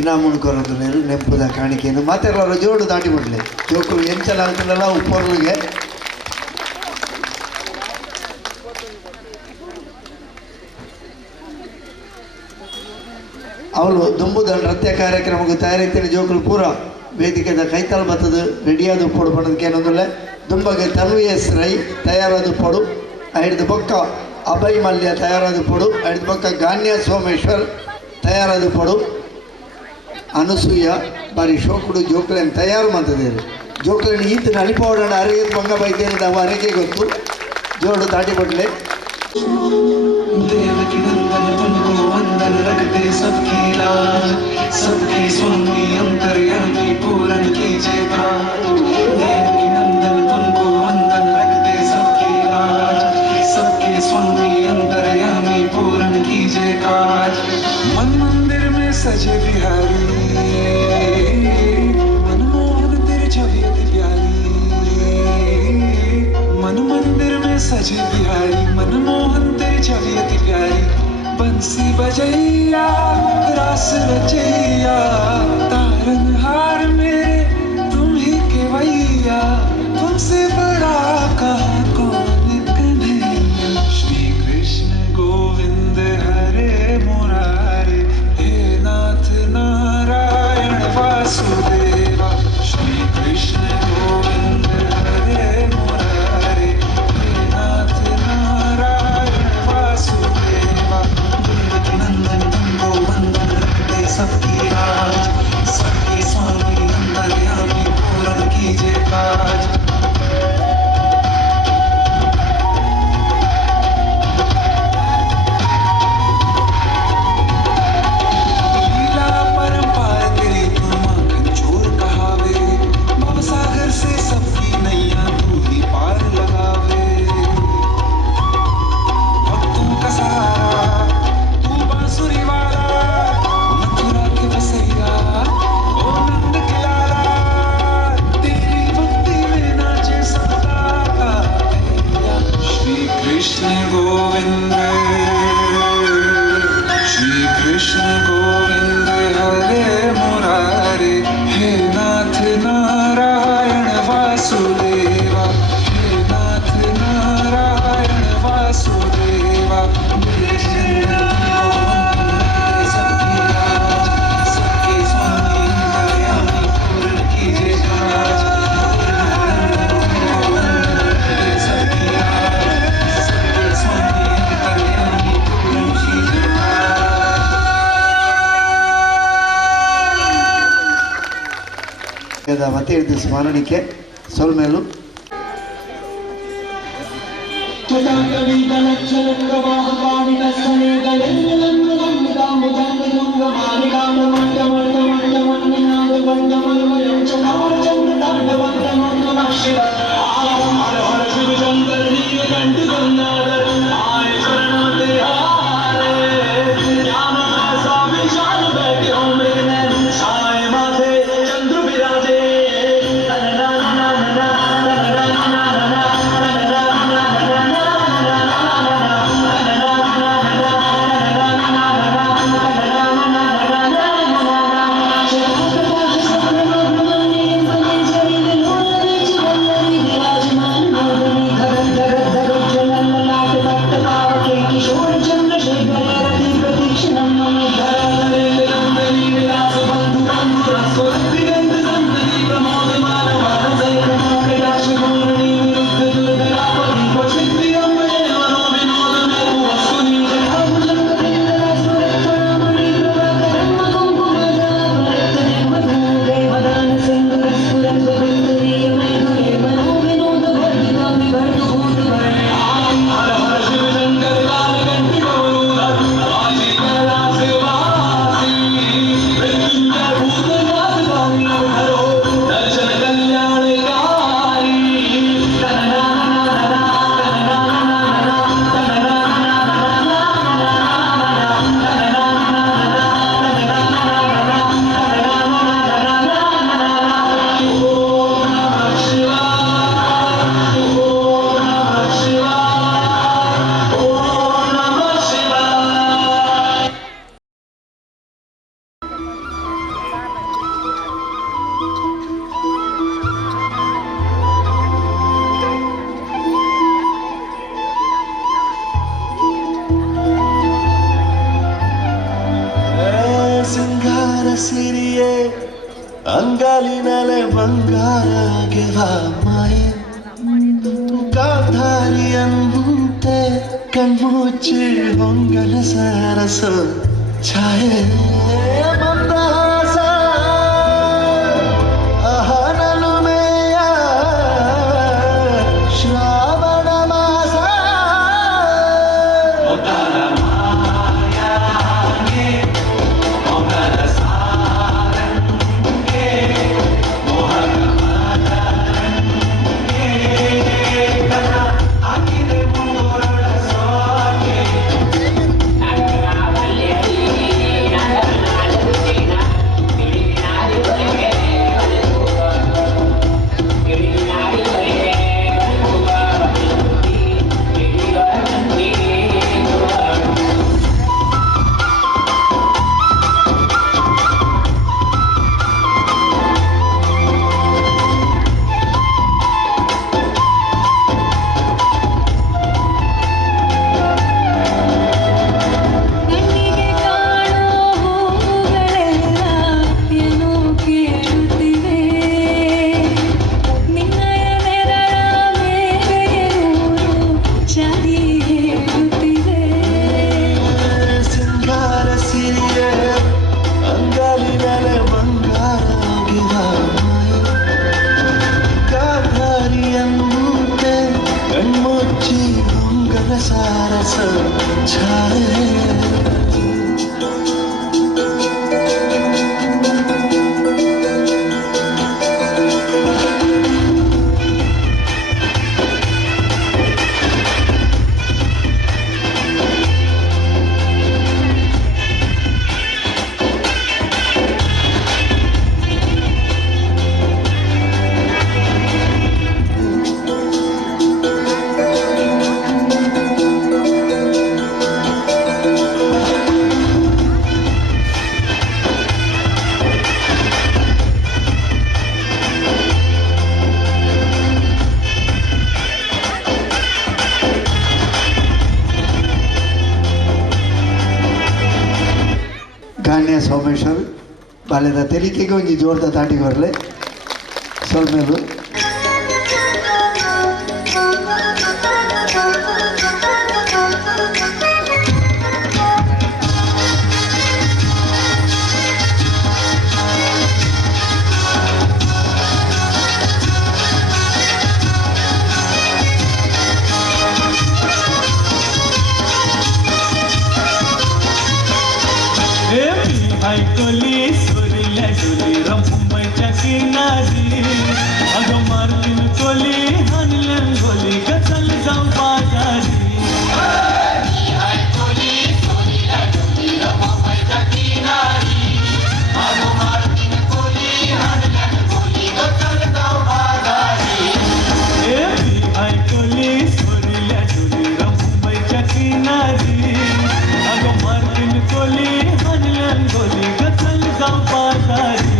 ಇನಾಮುನ್ ಕೊರೋದು ನೀರು ನೆಂಪುದ ಕಾಣಿಕೆಯನ್ನು ಮಾತೆಲ್ಲರೂ ಜೋಡು ದಾಟಿ ಬಿಡಲಿ ಜೋಕುಲು ಎಂಚಲಾಗ್ತದಲ್ಲ ಉಪ್ಪೊರ್ಲಿಗೆ ಅವಳು ದುಂಬುದ ನೃತ್ಯ ಕಾರ್ಯಕ್ರಮಕ್ಕೆ ತಯಾರಿತೇನೆ ಜೋಕುಲು ಪೂರ ವೇದಿಕೆದ ಕೈತಲ್ ಬತ್ತದು ರೆಡಿಯಾದ ಉಪ್ಪೊಡು ಪಡೋದಕ್ಕೆ ಏನೊಂದಿಲ್ಲ ದುಂಬಗೆ ತನ್ವಿ ಎಸ್ ರೈ ತಯಾರಾದ ಪೊಡು ಹಿಡಿದು ಪಕ್ಕ ಅಭಯ್ ಮಲ್ಯ ತಯಾರಾದ ಪೊಡು ಹಿಡಿದು ಪಕ್ಕ ಗಾನ್ಯ ಸೋಮೇಶ್ವರ್ ತಯಾರಾದ ಪೊಡು ಅನಸೂಯ ಬಾರಿ ಶೋಕುಡು ಜೋಕುಲನ್ನು ತಯಾರು ಮಾಡ್ತಿದ್ದೇವೆ ಜೋಕುಲನ್ನು ಈತ ನಲಿಪೋಡೋಣ ಅರಿಯ ಭಂಗ ಬೈತೇನೆ ನಾವು ಅರೆಗೆ ಗೊತ್ತು ಜೋಡು ದಾಟಿ ಬಟ್ಲೆ देवकी नंदन तुमको वंदन रखते सबकी लाज सबके स्वामी अंतर्यामी पूरन कीजिए काज देवकी नंदन तुमको वंदन रखते सबकी लाज सबके स्वामी अंतर्यामी पूरन कीजिए काज मन मंदिर में सजे बिहारी मनमोहन तेरी छवि अति प्यारी मन मंदिर में सजे बिहारी मनमोहन तेरी छवि अति प्यारी बंसी बजैया रास रचैया तारनहार मेरे तुम ही केवैया तुमसे बड़ा कहाँ कौन कन्हैया श्री कृष्ण गोविंद हरे मुरारे हे नाथ नारायण वासुदेवा श्री कृष्ण गोविंद हरे मुरारे हे नाथ नारायण वासुदेवा देवकी नंदन तुमको वंदन रखते सबकी लाज सबके स्वामी अंतर्यामी पूरन कीजिए काज लीला परंपार तेरी तू माखन चोर कहावे भवसागर से सबकी नैया तू ही पार लगावे भक्तों का सहारा तू बांसुरी वाला मथुरा के बसैया ओ नंद के लाला तेरी भक्ति में नाचे सबका भैया श्री कृष्ण गोविंद श्री कृष्ण गोविंद हरे मुरारे हे नाथ नारायण वासुदेवा हे नाथ नारायण वासुदेवा सबकी लाज सबके स्वामी अंतर्यामी पूर्ण कीजिए काज सबकी लाज सबके स्वामी अंतर्यामी पूर्ण कीजिए ಮತ್ತೆ ಹಿಡಿದು ಸ್ಮರಣಕ್ಕೆ ಸೊಲ್ಮೇಲು ಅಂಗಾಲಿನಲೆ ಬಂಗಾರಗೆವ ಮಾಯೆ ಗಾಂಧಾರಿಯಂತೆ ಕಣ್ಮುಚ್ಚಿ ಹೊಂಗಲ ಸರಸ ಛಾಯೆ ಮಂದಹಾಸ ಅಹನಲುಮೆಯ ಶ್ರಾವಣ ಮಾಸ सारस छाए ಗಾನ್ಯ ಸೋಮೇಶ್ವರ್ ಬಾಲ್ಯದ ತೆಲಿಕೆಗೆ ಒಂದು ಜೋರದ ತಾಟಿ ಬರಲೆ ಸೊಲ್ಮೇಲು ऐकली सोरीला डोली मुंबईच्या किनारी अगं मारतीन कोली हानलन गोली गचल जाऊ बाजारी ऐकली सोरीला डोली मुंबईच्या किनारी अगं मारतीन कोली गोली गचल जाऊ बाजारी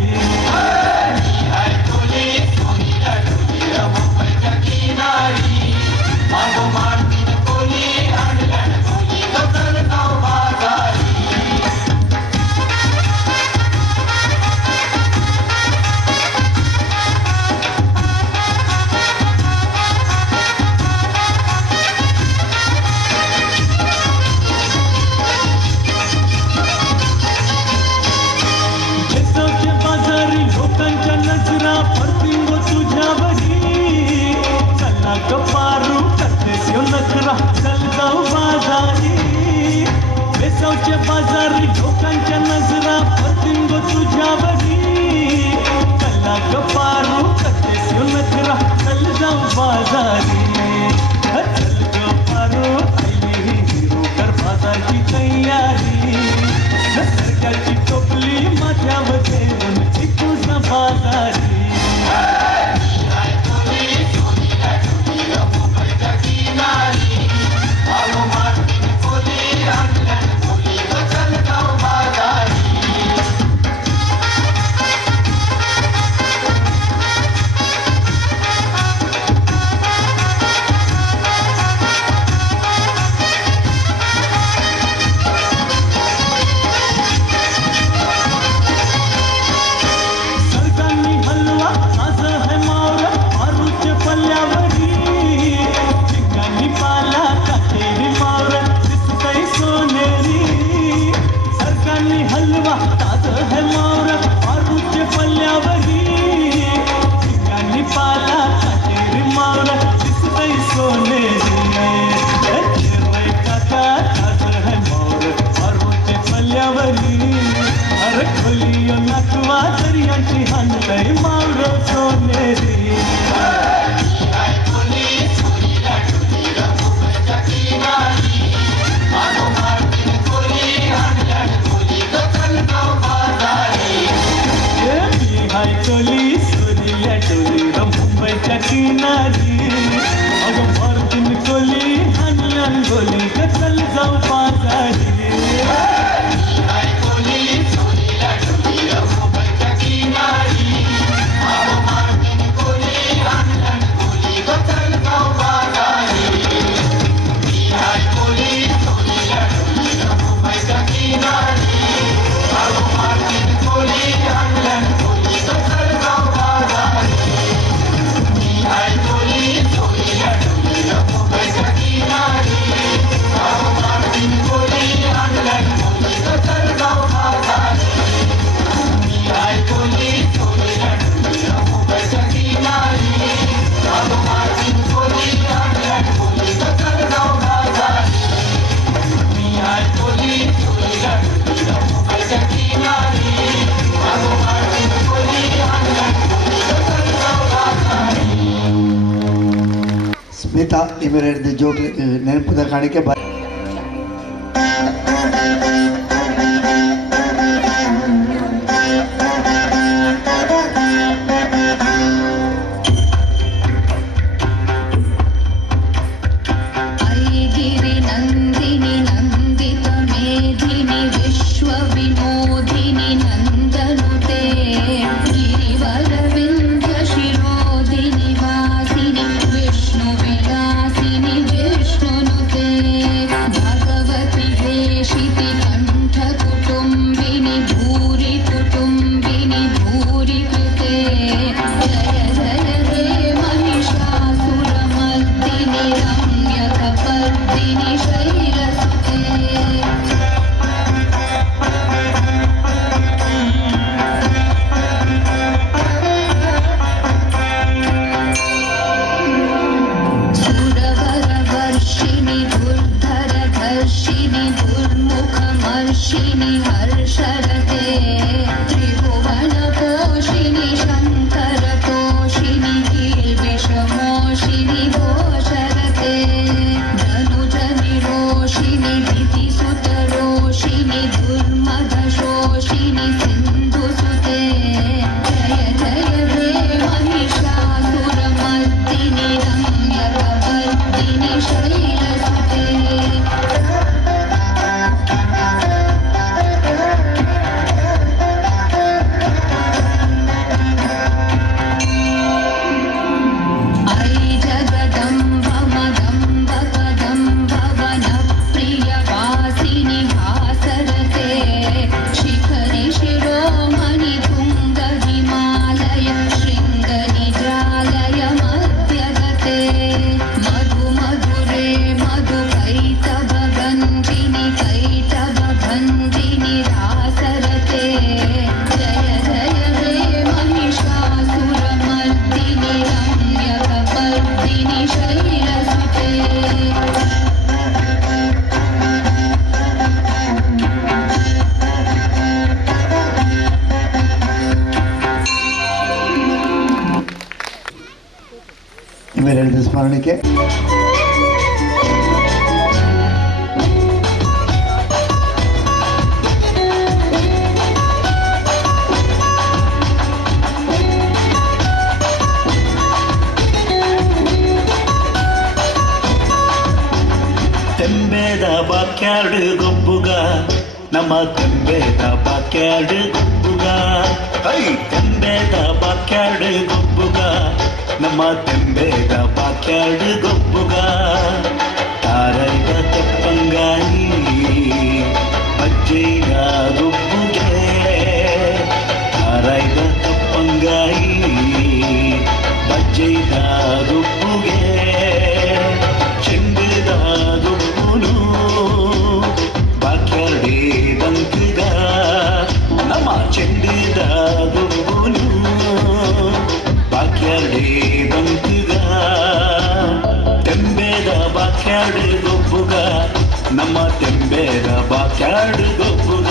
कपारू करतेस यो नखरा चल जाऊ बाजारी बेसावच्या बाजारी लोकांच्या नजरा पडतील गो तुझ्यावरी कल्ला कपारू करतेस यो नखरा चल जाऊ बाजारी चल कपारू आईली हिरो कर बाजारची तयारी सरकारची टोपली माझ्यावर ठेवून चिकूचा बाजारी दर्याची हाणतय मावळो सोनेरी हाय चोली सोनील्या टोली मुंबईच्या किनारी अगं भरतीन कोली हाणल्यान गोली चल जाऊ बाजारी ಸ್ಮಿತಾ ನಿಮಗೆ ಹೇಳಿದ ಜೋಕ್ಲಿ ನೆನಪದ ಕಾಣಿಕೆ ನಿಮಗೆ ಹೇಳಿದ ಸ್ಮರಣಕ್ಕೆ ತೆಂಬೇದ ಬಾಕ್ಯಾರ್ಡ್ ಗೊಬ್ಬುಗ ನಮ್ಮ ತೆಂಬೇದ ಬಾಕ್ಯಾರ್ಡ್ ಗೊಬ್ಬುಗ ಐ ತೆಂಬೇದ ಬಾಕ್ಯಾರ್ಡ್ ಗೊಬ್ಬುಗ ನಮ್ಮ ತೆಂಬೇದ ಬಾಕ್ಯಾರ್ಡ್ ಗೊಬ್ಬುಗ ತಾರೈದ ತೆಪ್ಪಂಗಾಯಿ ಅಜ್ಜಿಗ ಗೊಬ್ಬುಗೆ ತಾರೈದ ತೆಪ್ಪಂಗಾಯಿ ಅಜ್ಜಿಗ ಗೊಬ್ಬುಗೆ ಚೆಂಡಿದ ಗೊಬ್ಬುನು ಬಾಕ್ಯಾರ್ಡಿ ಬಂತಿಗ ನಮ್ಮ ಚೆಂಡಿದ ಗೊಬ್ಬುನು ಬಾಕ್ಯಾರ್ಡಿ ಬಂತಿಗ ತೆಂಬೇದ ಬಾಕ್ಯಾರ್ಡ್ ಗೊಬ್ಬುಗ ನಮ್ಮ ತೆಂಬೇದ ಬಾಕ್ಯಾರ್ಡ್ ಗೊಬ್ಬುಗ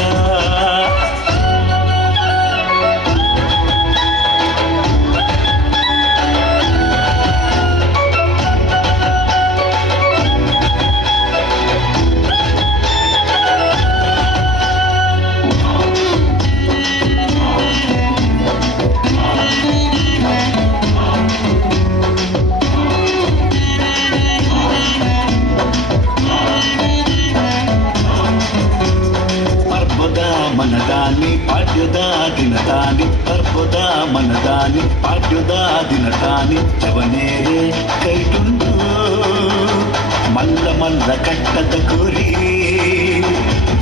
మనదాని పాడ్యుదా దినటాని చవనేరే కైటుండు మల్ల మల్ల కట్టద కోరి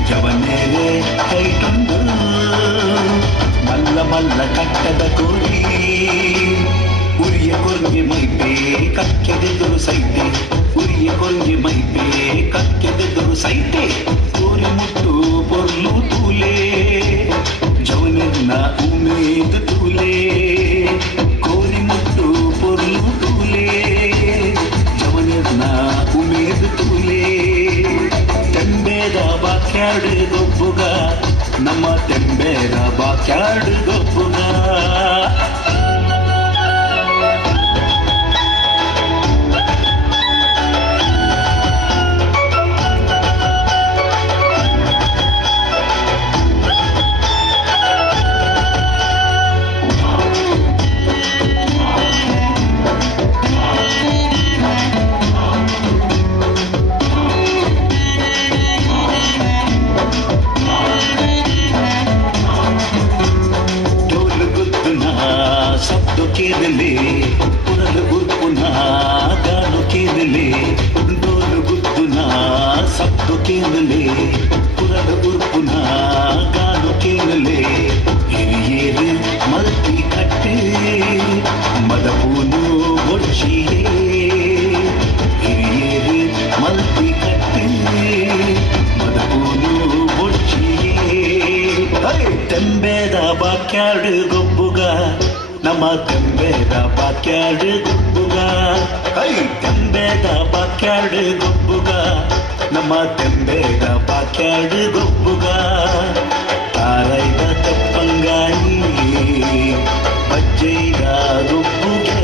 జవనేరే కైటుండు మల్ల మల్ల కట్టದ ಕೋರಿ ಉರಿಯ ಕೊರ್ಗೆ ಮೈಪೇ ಕಕ್ಕೆದೆದುರು ಸೈತೆ ಉರಿಯ ಕೊರ್ಗೆ ಮೈಪೇ ಕಕ್ಕೆದೆದುರು ಸೈತೆ ಕೋರಿ ಮುಟ್ಟು ಪೊರ್ಲು ತೂಲೆ ಜವನೆನ್ನ ಉಮೇದು ತೂಲೆ ಕೋರಿ ಮುಟ್ಟು ಪೊರ್ಲು ತೂಲೆ ಜವನೆನ್ನ ಉಮೇದು ತೂಲೆ ತೆಂಬೇದ ಬಾಕ್ಯಾಡು ಗೊಬ್ಬುಗ ನಮ್ಮ ತೆಂಬೇದ ಬಾಕ್ಯಾಡು ಗೊಬ್ಬುಗ ಕೇದಲೆ ಪುನಃ ಗುರುಪುನ ಗಾನು ಕೇದಲೆ ಡೋಲು ಗುರುಪುನ ಸತ್ತು ಕೇದಲೆ ಪುನಃ ಗುರುಪುನ ಗಾನು ಕೇದಲೆ ಹಿರಿಯೇರು ಮಲ್ತಿ ಕಟ್ಟೆ ಮದಪೂನು ಒಡ್ಚಿಯೇ ಹಿರಿಯೇರು ಮಲ್ತಿ ಕಟ್ಟೆ ಮದಪೂನು ಒಡ್ಚಿಯೇ ತೆಂಬೇದ ಬಾಕ್ಯಾಡು ಗೊಬ್ಬುಗ ನಮ್ಮ ತೆಂಬೇದ ಬಾಕ್ಯಾಡು ಗೊಬ್ಬುಗ ತೆಂಬೇದ ಬಾಕ್ಯಾಡು ಗೊಬ್ಬುಗ ನಮ್ಮ ತೆಂಬೇದ ಬಾಕ್ಯಾಡು ಗೊಬ್ಬುಗ ತಾರೈದ ತಪ್ಪಂಗಾಯಿ ಬಜ್ಜೈದ ಗೊಬ್ಬುಗೆ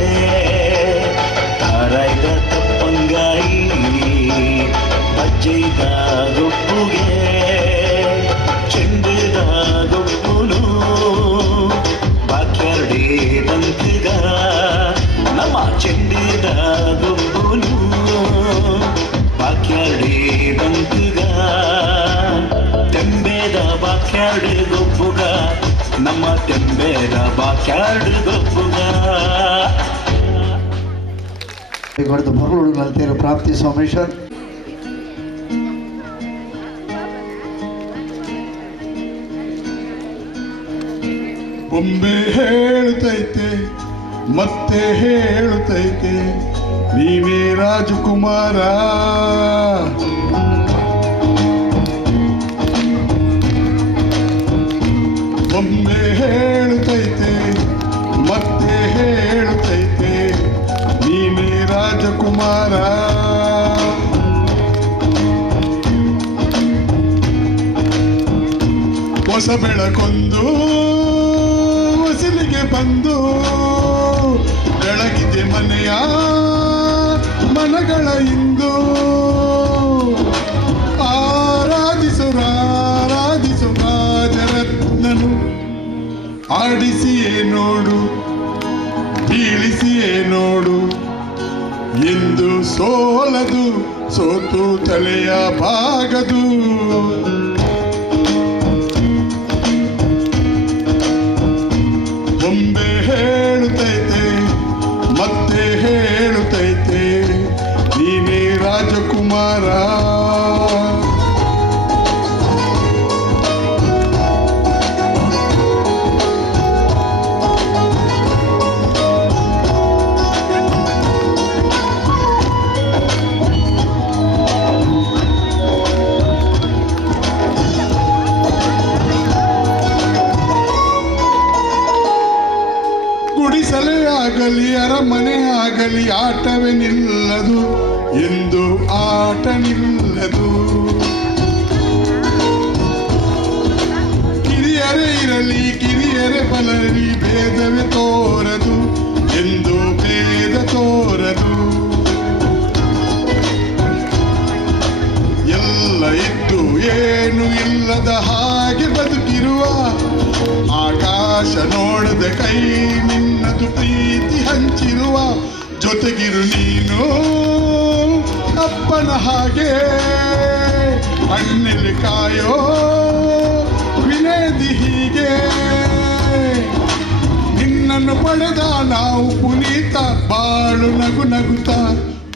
ತಾರೈದ ತಪ್ಪಂಗಾಯಿ ಬಜ್ಜೈದ ಗೊಬ್ಬುಗೆ ಚೆಂಡದ ಗೊಬ್ಬುನು ಬಾಕ್ಯಾರ್ಡೇ ದಂತಿಗ ನಮ್ಮ ಚೆಂಡಿದ ಗೊಬ್ಬುನು ಬಾಕ್ಯಾರ್ಡೇ ದಂತಿಗ ತೆಂಬೇದ ಬಾಕ್ಯಾರ್ಡು ಗೊಬ್ಬುಗ ನಮ್ಮ ತೆಂಬೇದ ಬಾಕ್ಯಾರ್ಡು ಗೊಬ್ಬುಗ ಹೊಡೆದು ಮಗಳು ನಲ್ತೇರು ಪ್ರಾಪ್ತಿ ಸೋಮೇಶ್ವರ್ ಬೊಂಬೆ ಹೇಳುತ್ತೈತೆ ಮತ್ತೆ ಹೇಳುತ್ತೈತೆ ನೀವೇ ರಾಜಕುಮಾರ ಬೊಂಬೆ ಹೇಳುತ್ತೈತೆ ಮತ್ತೆ ಹೇಳುತ್ತೈತೆ ನೀವೇ ರಾಜಕುಮಾರ ಹೊಸ ಬೆಳಕೊಂದು ಹೊಸಲಿಗೆ ಬಂದು ಬೆಳಗಿದೆ ಮನೆಯ ಮನಗಳ ಇಂದು ಆರಾಧಿಸು ರಾಜರತ್ನನು ಆಡಿಸಿಯೇ ನೋಡು ಬೀಳಿಸಿಯೇ ನೋಡು ಎಂದು ಸೋಲದು ಸೋತು ತಲೆಯ ಬಾಗದು ಬೊಂಬೆ ಹೇಳುತ್ತೈತೆ ಮತ್ತೆ ಹೇಳುತ್ತೈತೆ ನೀನೇ ರಾಜಕುಮಾರ ಗುಡಿಸಲೇ ಆಗಲಿ ಅರಮನೆ ಆಗಲಿ ಆಟವೇ ನಿಲ್ಲದು ಎಂದು ಆಟ ನಿಲ್ಲದು ಕಿರಿಯರೇ ಇರಲಿ ಕಿರಿಯರೇ ಬಲರಿ ಭೇದವೇ ತೋರದು ಎಂದು ಭೇದ ತೋರದು ಎಲ್ಲ ಇದ್ದು ಏನು ಇಲ್ಲದ ಹಾಗೆ ಬದುಕಿರುವ ಆಕಾಶ ನೋಡದ ಕೈ ನಿನ್ನದು ಪ್ರೀತಿ ಹಂಚಿರುವ ಜೊತೆಗಿರು ನೀನು ಅಪ್ಪನ ಹಾಗೆ ಹಣ್ಣಲ್ಲಿ ಕಾಯೋ ವಿನೇದಿ ಹೀಗೆ ನಿನ್ನ ನಿನ್ನನ್ನು ಪಡೆದ ನಾವು ಪುನೀತ ಬಾಳು ನಗು ನಗುತ್ತ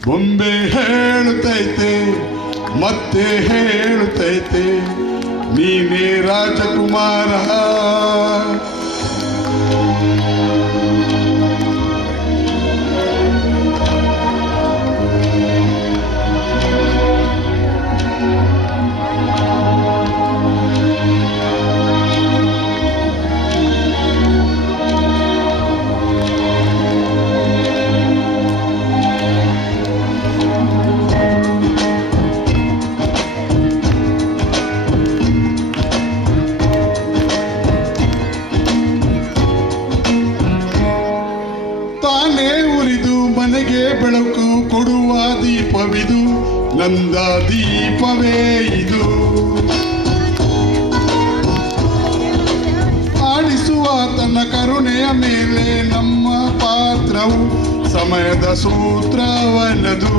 ಬೊಂಬೆ ಹೇಳುತ್ತೈತೆ ಮತ್ತೆ ಹೇಳುತ್ತೈತೆ ನೀನೇ ರಾಜಕುಮಾರ. ಮನೆಗೆ ಬೆಳಕು ಕೊಡುವ ದೀಪವಿದು ನಂದ ದೀಪವೇ ಇದು. ಆಡಿಸುವ ತನ್ನ ಕರುಣೆಯ ಮೇಲೆ ನಮ್ಮ ಪಾತ್ರವು ಸಮಯದ ಸೂತ್ರವನದು.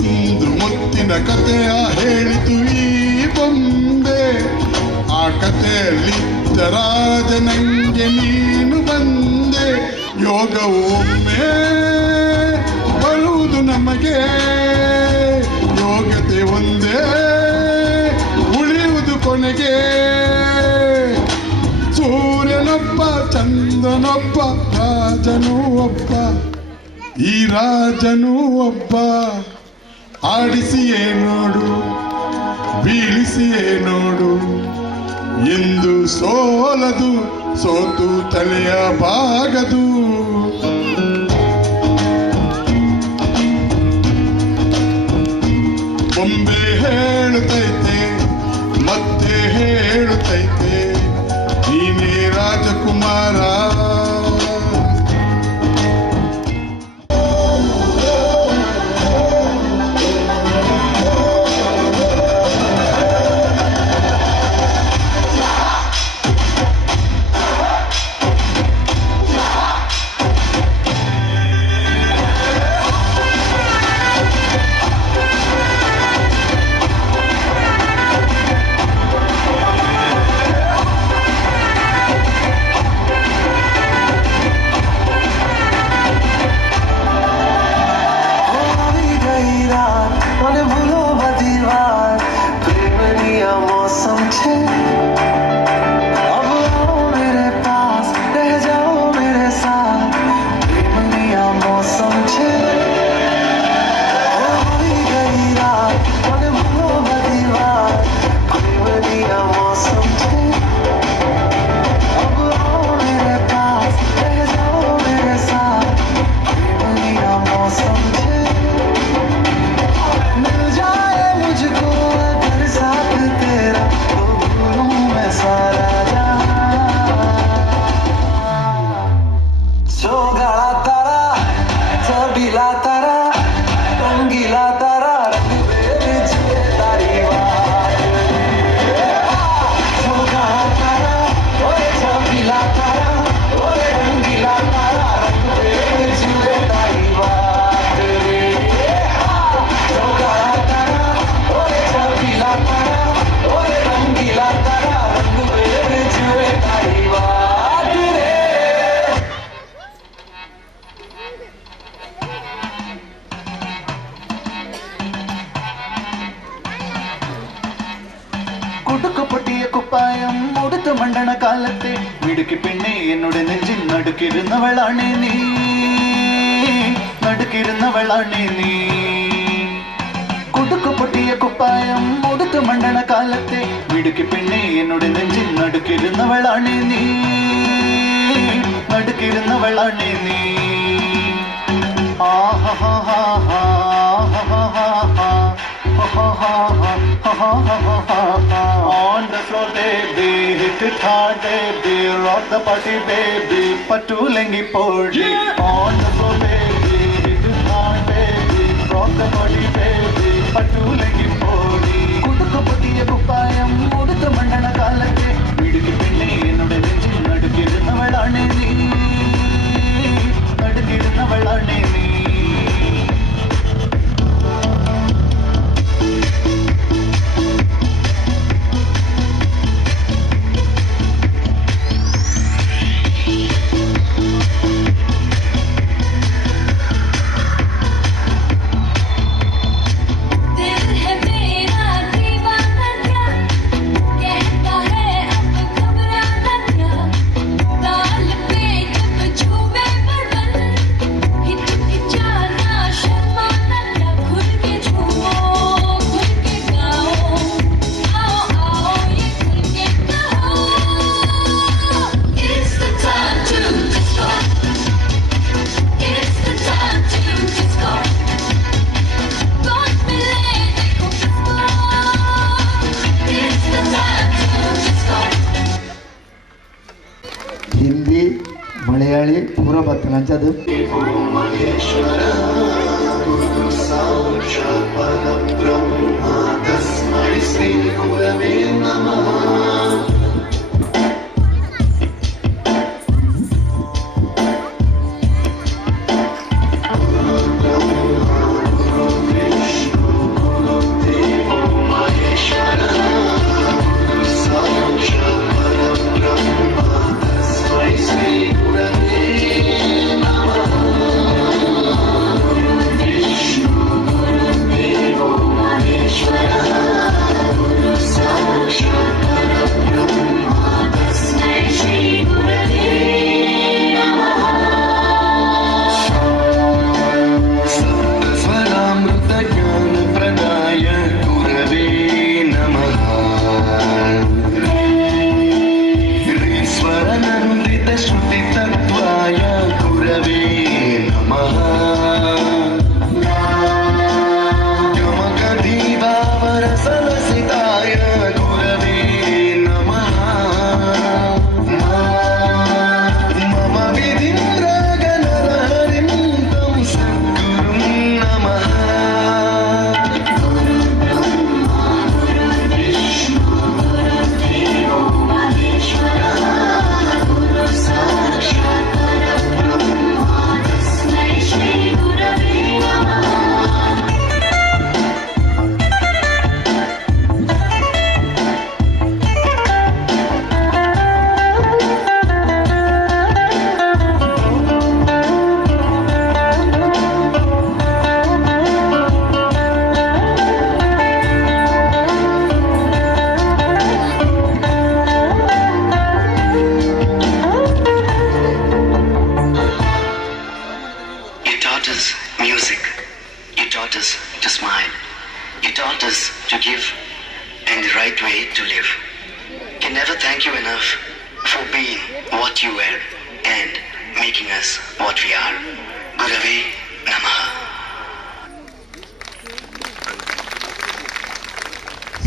ಒಂದು ಮುತ್ತಿನ ಕಥೆಯ ಹೇಳಿತು ಈ ಬೊಂಬೆ, ಆ ಕಥೆಯಲ್ಲಿ ರಾಜನಂಗೆ ನೀನು ಬಂದೆ. ಯೋಗವು ಒಮ್ಮೆ ಬರುವುದು ನಮಗೆ, ಯೋಗ್ಯತೆ ಒಂದೇ ಉಳಿಯುವುದು ಕೊನೆಗೆ. ಸೂರ್ಯನೊಬ್ಬ ಚಂದ್ರನೊಬ್ಬ ರಾಜನೂ ಒಬ್ಬ, ಈ ರಾಜನೂ ಒಬ್ಬ. ಆಡಿಸಿಯೇ ನೋಡು ಬೀಳಿಸಿಯೇ ನೋಡು ಎಂದು ಸೋಲದು ಸೋತು ತಲೆಯ ಬಾಗದು. ಬೊಂಬೆ ಹೇಳುತ್ತೈತೆ ಮತ್ತೆ ಹೇಳುತ್ತೈತೆ ನೀನೇ ರಾಜಕುಮಾರ. കുപ്പായം ഉടുത്ത മണ്ടണ കാലത്തെ മിടുക്കി പെണ്ണെ എന്നോട് നെഞ്ചിൽ നടുക്കിരുന്നവളാണേ നീ, നടുക്കിരുന്നവളാണേ നീ. കുടുക്കു പൊട്ടിയ കുപ്പായം ഉടുത്ത മണ്ടണ കാലത്തെ മിടുക്കി പെണ്ണെ എന്നോട് നെഞ്ചിൽ നടുക്കിരുന്നവളാണേ നീ, നടുക്കിരുന്നവളാണേ നീ. On the floor baby, hit it hard baby, rock the party baby, patulengi podi. On the floor baby, hit it hard baby, rock the party baby, patulengi podi. Kudukku pottiya kuppayam udutha mandana kalakke vidukki penne ennoda nenjil nadukirunnavalane nee, nadukirunnavalane nee. ಹೇಳಿ ಪೂರ ಬರ್ತನ ಅಂಚದು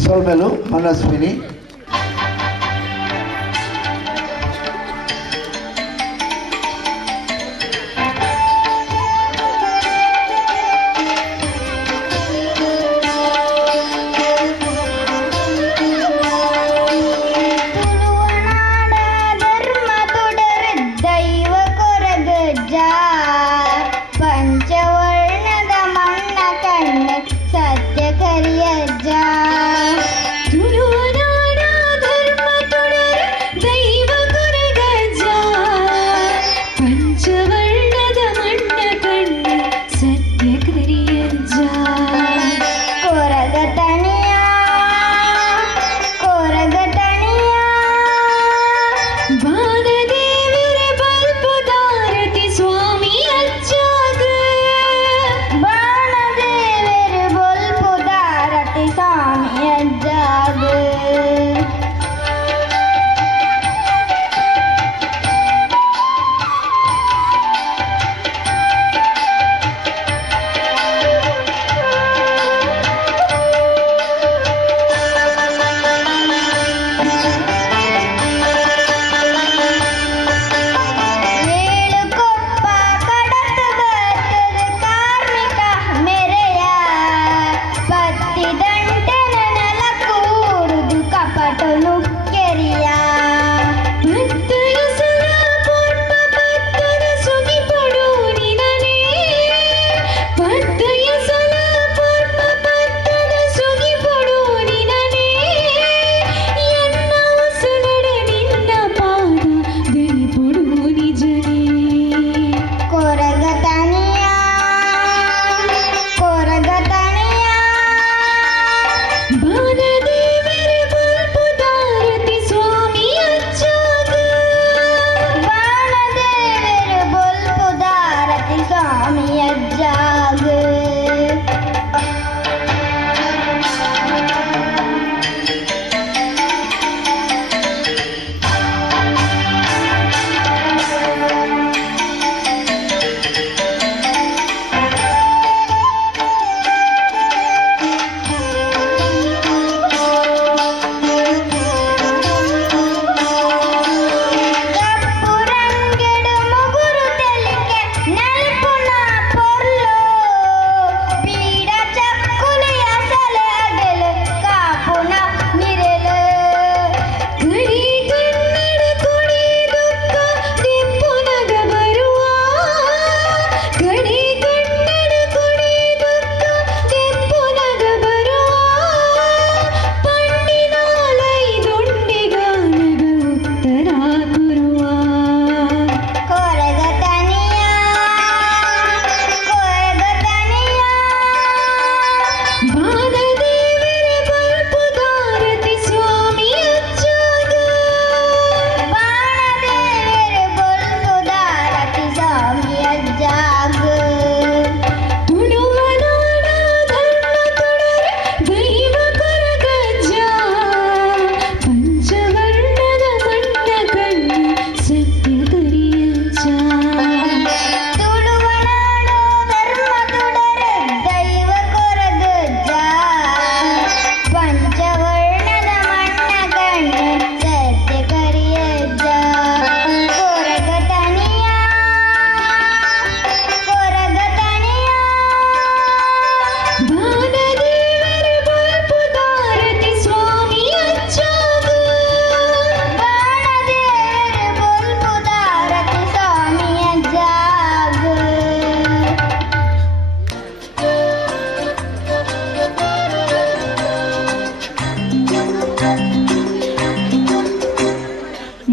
ಸೊಲ್ಮೆಲು ಮನಸ್ವಿನಿ ಸತ್ಯ ಕರಿಯಜ್ಜ ತುಳುನಾಡ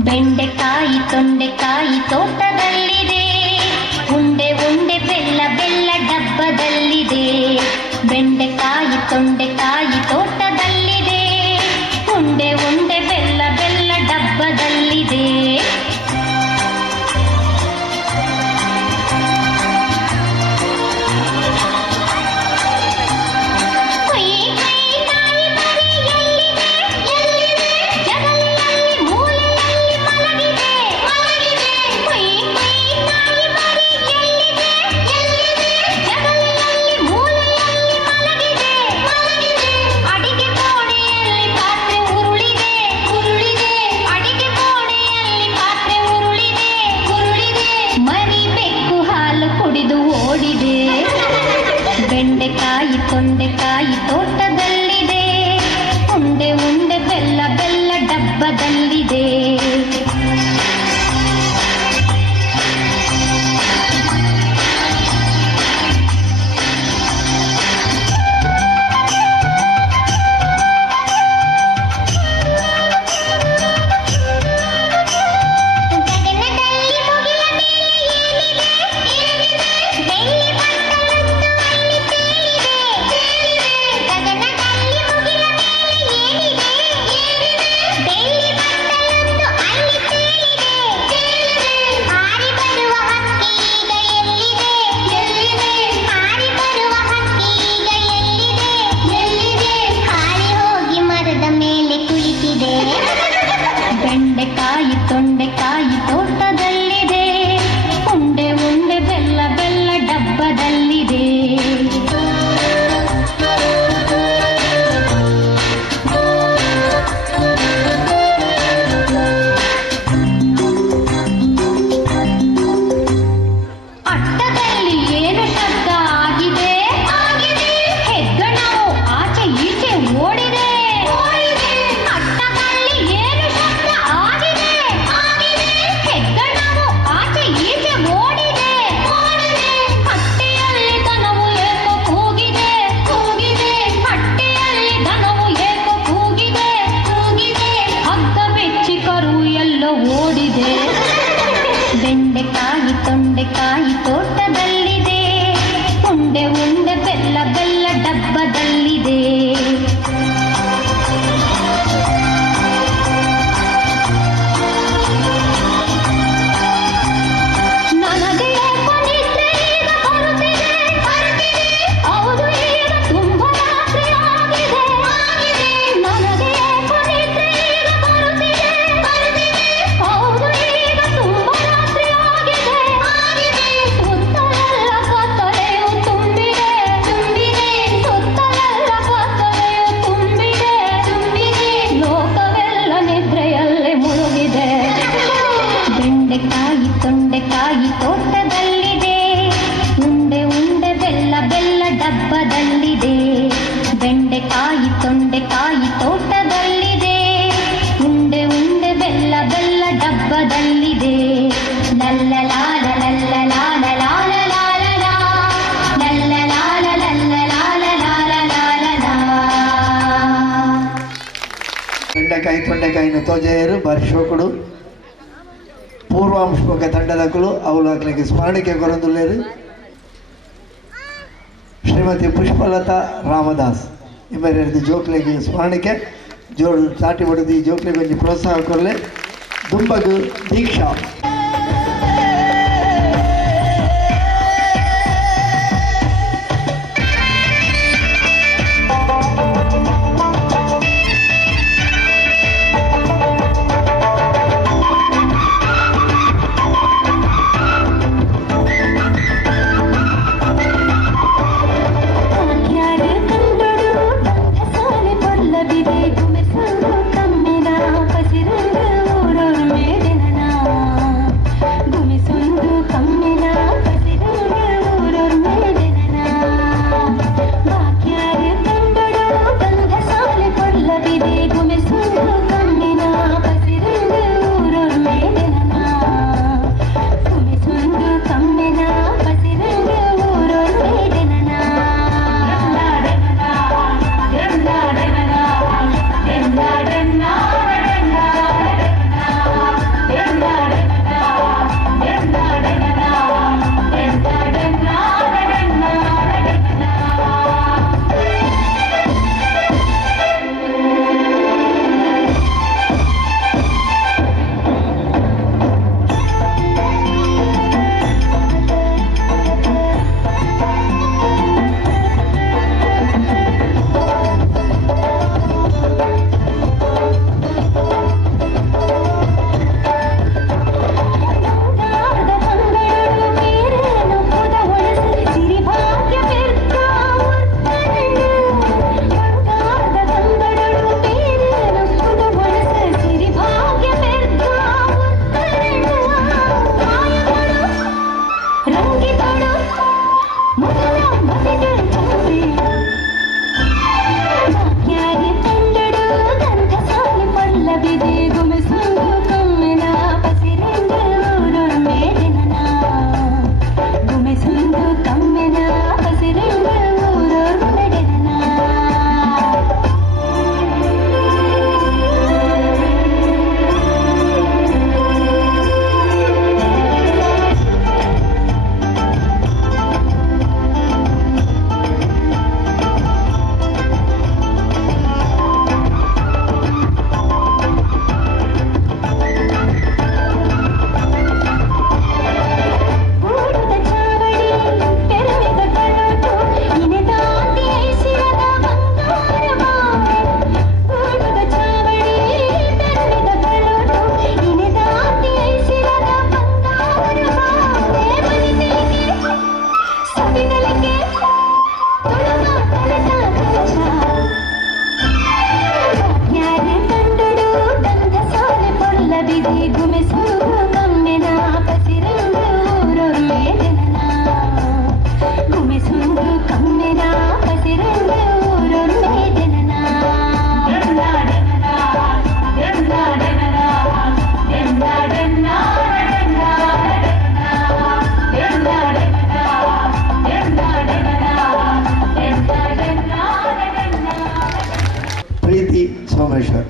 ಬೆಂಡೆಕಾಯಿ ತೊಂಡೆಕಾಯಿ ತೋಟದಲ್ಲಿದೆ, ಉಂಡೆ ಉಂಡೆ ಬೆಲ್ಲ ಬೆಲ್ಲ ಡಬ್ಬದಲ್ಲಿದೆ. ಬೆಂಡೆಕಾಯಿ ತೊಂಡೆಕಾಯಿ ತೋಟದಲ್ಲಿದೆ, ಉಂಡೆ ಉಂಡೆ ಬೆಲ್ಲ ಬೆಲ್ಲ ಡಬ್ಬದಲ್ಲಿದೆ. ಬೆಂಡೆಕಾಯಿ ತೊಂಡೆಕಾಯಿ ತೋಟದಲ್ಲಿದೆ, ಉಂಡೆ ಉಂಡೆ ಬೆಲ್ಲ ಬೆಲ್ಲ ಡಬ್ಬದಲ್ಲಿದೆ. ಬೆಂಡೆಕಾಯಿ ತೊಂಡೆಕಾಯಿ ತೋಟದಲ್ಲಿದೆ, ಉಂಡೆ ಉಂಡೆ ಬೆಲ್ಲ ಬೆಲ್ಲ ಡಬ್ಬದಲ್ಲಿದೆ. ಅಟ್ಟದಲ್ಲಿ ಏನು ಶಬ್ದ ಆಗಿದೆ? ಹೆಗ್ಗಣವು ಆಚೆ ಈಚೆ ಓಡಿದೆ. ಅಟ್ಟದಲ್ಲಿ ಏನು ಶಬ್ದ ಆಗಿದೆ? ಹೆಗ್ಗಣವು ಆಚೆ ಈಚೆ ಓಡಿದೆ. ಹಟ್ಟಿಯಲ್ಲಿ ದನವು ಏಕೋ ಕೂಗಿದೆ. ಹಟ್ಟಿಯಲ್ಲಿ ದನವು ಏಕೋ ಕೂಗಿದೆ. ಹಗ್ಗ ಬೆಚ್ಚಿ ಕರು ಎಲ್ಲೋ ಓಡಿದೆ. ಬೆಂಡೆಕಾಯಿ ತೊಂಡೆಕಾಯಿ ತೋಟದಲ್ಲಿದೆ, ಉಂಡೆ ಉಂಡೆ ಬೆಲ್ಲ ಬೆಲ್ಲ ಡಬ್ಬದಲ್ಲಿದೆ. ನನಗೆ ಏಕೋ ನಿದ್ರೆ ಈಗ ಬರುತ್ತಿದೆ. ಹೌದು, ಈಗ ತುಂಬ ರಾತ್ರಿ ಆಗಿದೆ. ನನಗೆ ಏಕೋ ನಿದ್ರೆ ಈಗ ಬರುತ್ತಿದೆ. ಹೌದು, ಈಗ ತುಂಬ ರಾತ್ರಿ ಆಗಿದೆ. ಸುತ್ತಲೆಲ್ಲ ಕತ್ತಲೆಯು ತುಂಬಿದೆ. ಸುತ್ತಲೆಲ್ಲ ಕತ್ತಲೆಯು ತುಂಬಿದೆ. ಲೋಕವೆಲ್ಲ ನಿದ್ರೆಯಲ್ಲೇ ಮುಳುಗಿದೆ. ಬೆಂಡೆಕಾಯಿ ತೊಂಡೆಕಾಯಿ ತೋಟದಲ್ಲಿದೆ, ಉಂಡೆ ಉಂಡೆ ಬೆಲ್ಲ ಬೆಲ್ಲ ಡಬ್ಬದಲ್ಲಿದೆ. ಬೆಂಡೆಕಾಯಿ ತೊಂಡೆಕಾಯಿ ತೋಟದಲ್ಲಿದೆ, ಉಂಡೆ ಉಂಡೆ ಬೆಲ್ಲ ಬೆಲ್ಲ ಡಬ್ಬದಲ್ಲಿದೆ. ಲಲ್ಲಲಾಲ ಲಲ್ಲಲಾಲ ಲಾಲ ಲಾಲ ಲಾ. ಲಲ್ಲಲಾಲ ಲಲ್ಲಲಾಲ ಲಾಲ ಲಾಲ ಲಾ. ಬೆಂಡೆಕಾಯಿ ತೊಂಡೆಕಾಯಿನ ತೋಜೆಯರು ಬಾರಿ ಶೋಕುಡು ಪೂರ್ವಾಂಶಕ ತಂಡದಕ್ಕಲು ಅವಳು ಹಾಕ್ಲಿಕ್ಕೆ ಸ್ಮರಣಿಕೆ ಕೊರೊಂದುಲ್ಲೇರು ಶ್ರೀಮತಿ ಪುಷ್ಪಲತಾ ರಾಮದಾಸ್ ಇಬ್ಬರು ಜೋಕ್ಲೆಗೆ ಸ್ಮರಣಿಕೆ ಜೋಡು ಚಾಟಿ ಹೊಡೆದು ಈ ಜೋಕ್ಲೆಗೆ ಒಂದು ಪ್ರೋತ್ಸಾಹ ಕೊರಲೆ ದುಂಬಗು ದೀಕ್ಷಾ. ಕಮ್ಮಿನ ಪಸಿರಂಗ ಊರೊರು ಮೇಡಿನ ಓಡಿದೆ ಗುಮೆಸೂರು ಕಮ್ಮೆನ ಪಸಿರಂಗ ಊರೊಳ್ಳೆ ಜನನ ಗುಮೆಸೂರು ಕಮ್ಮೆನ ಪಸಿರಂಗ ಊರೊಳ್ಳೆ ಜನನ ಪ್ರೀತಿ ಸೋಮೇಶ್ವರ್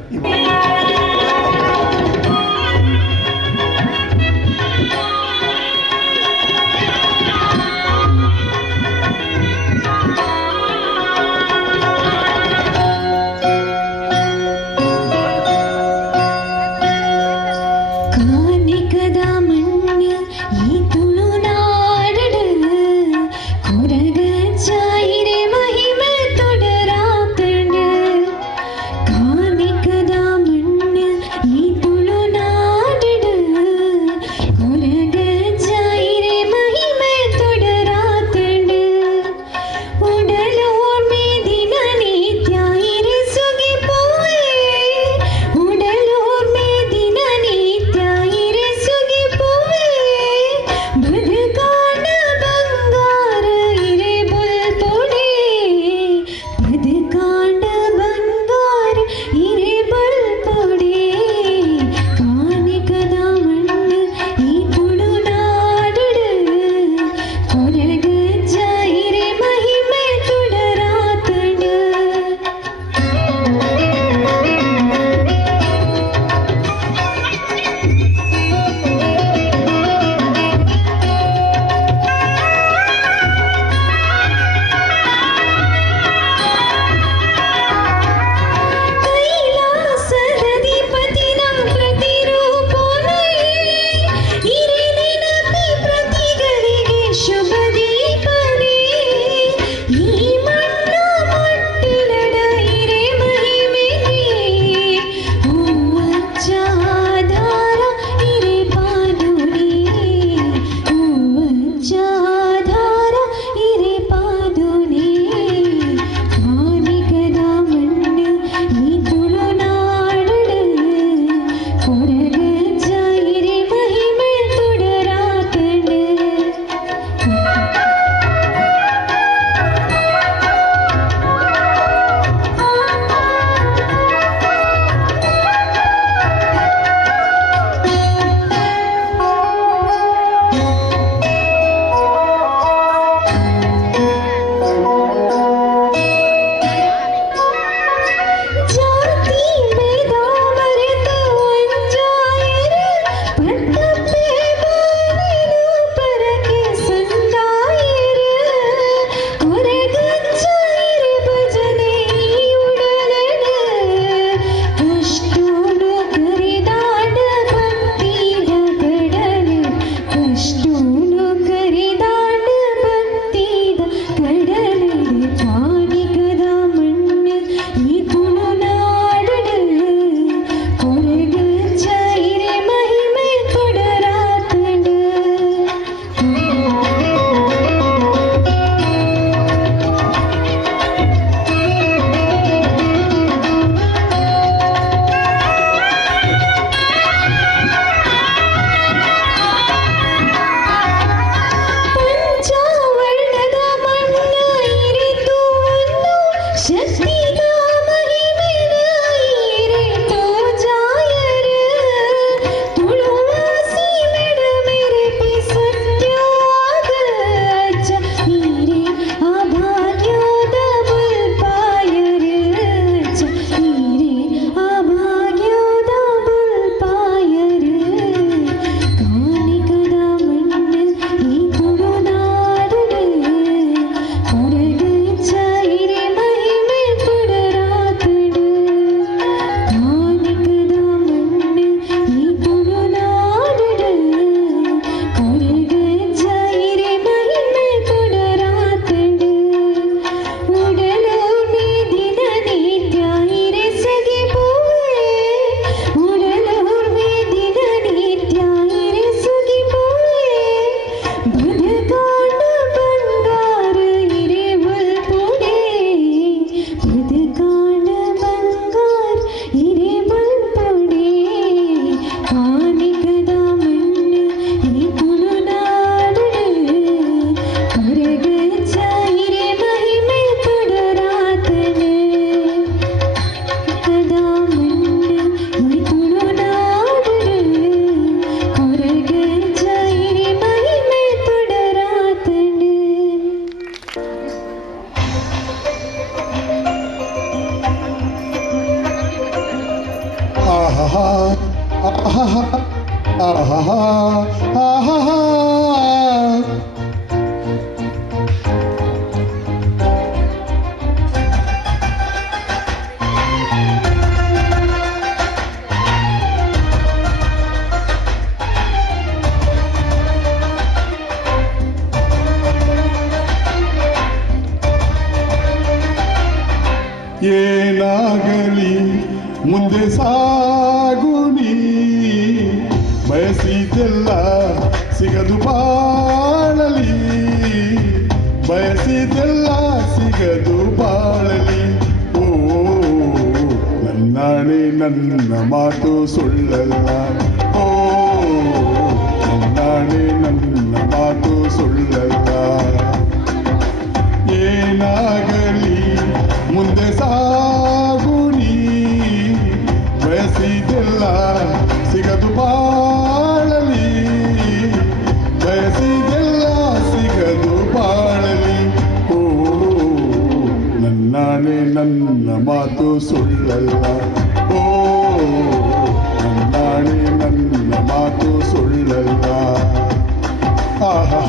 ಆಹಾ ಆಹಾ ಏನಾಗಲಿ ಮುಂದೆ ಸಾಗುನಿ ಬಯಸಿದ್ದೆಲ್ಲ ಸಿಗದು ಬಾಳಲಿ ಬಯಸಿದ್ದೆಲ್ಲ ಸಿಗದು ಬಾಳಲಿ ಓ ನನ್ನಾಣೆ ನನ್ನ ಮಾತು ಸುಳ್ಳಲ್ಲ ಓ ನನ್ನಾಣೆ ನನ್ನ ಮಾತು ಸುಳ್ಳಲ್ಲ ಏನಾಗಲಿ ಮುಂದೆ ಸಾಗುನಿ ಬಯಸಿದೆಲ್ಲ ಸಿಗದು ಬಾಳಲಿ ಬಯಸಿದೆಲ್ಲ ಸಿಗದು ಬಾಳಲಿ ಓ ನನ್ನಾಣೆ ನನ್ನ ಮಾತು ಸುಳ್ಳಲ್ಲ ಓ ನನ್ನಾಣೆ ನನ್ನ ಮಾತು ಸುಳ್ಳಲ್ಲ ಆಹಾ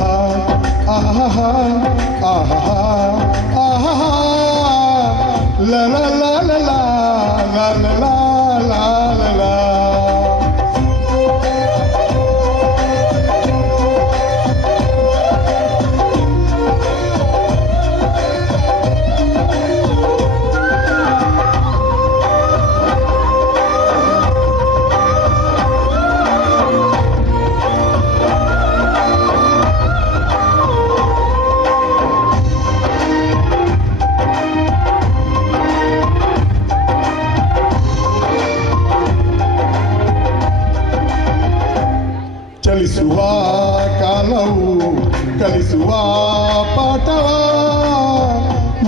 ಆಹಾ ಆಹಾ ಆಹಾ la la la la la la la la la la la ಚಲಿಸುವ ಕಾಲವು ಕಲಿಸುವ ಪಾಠವ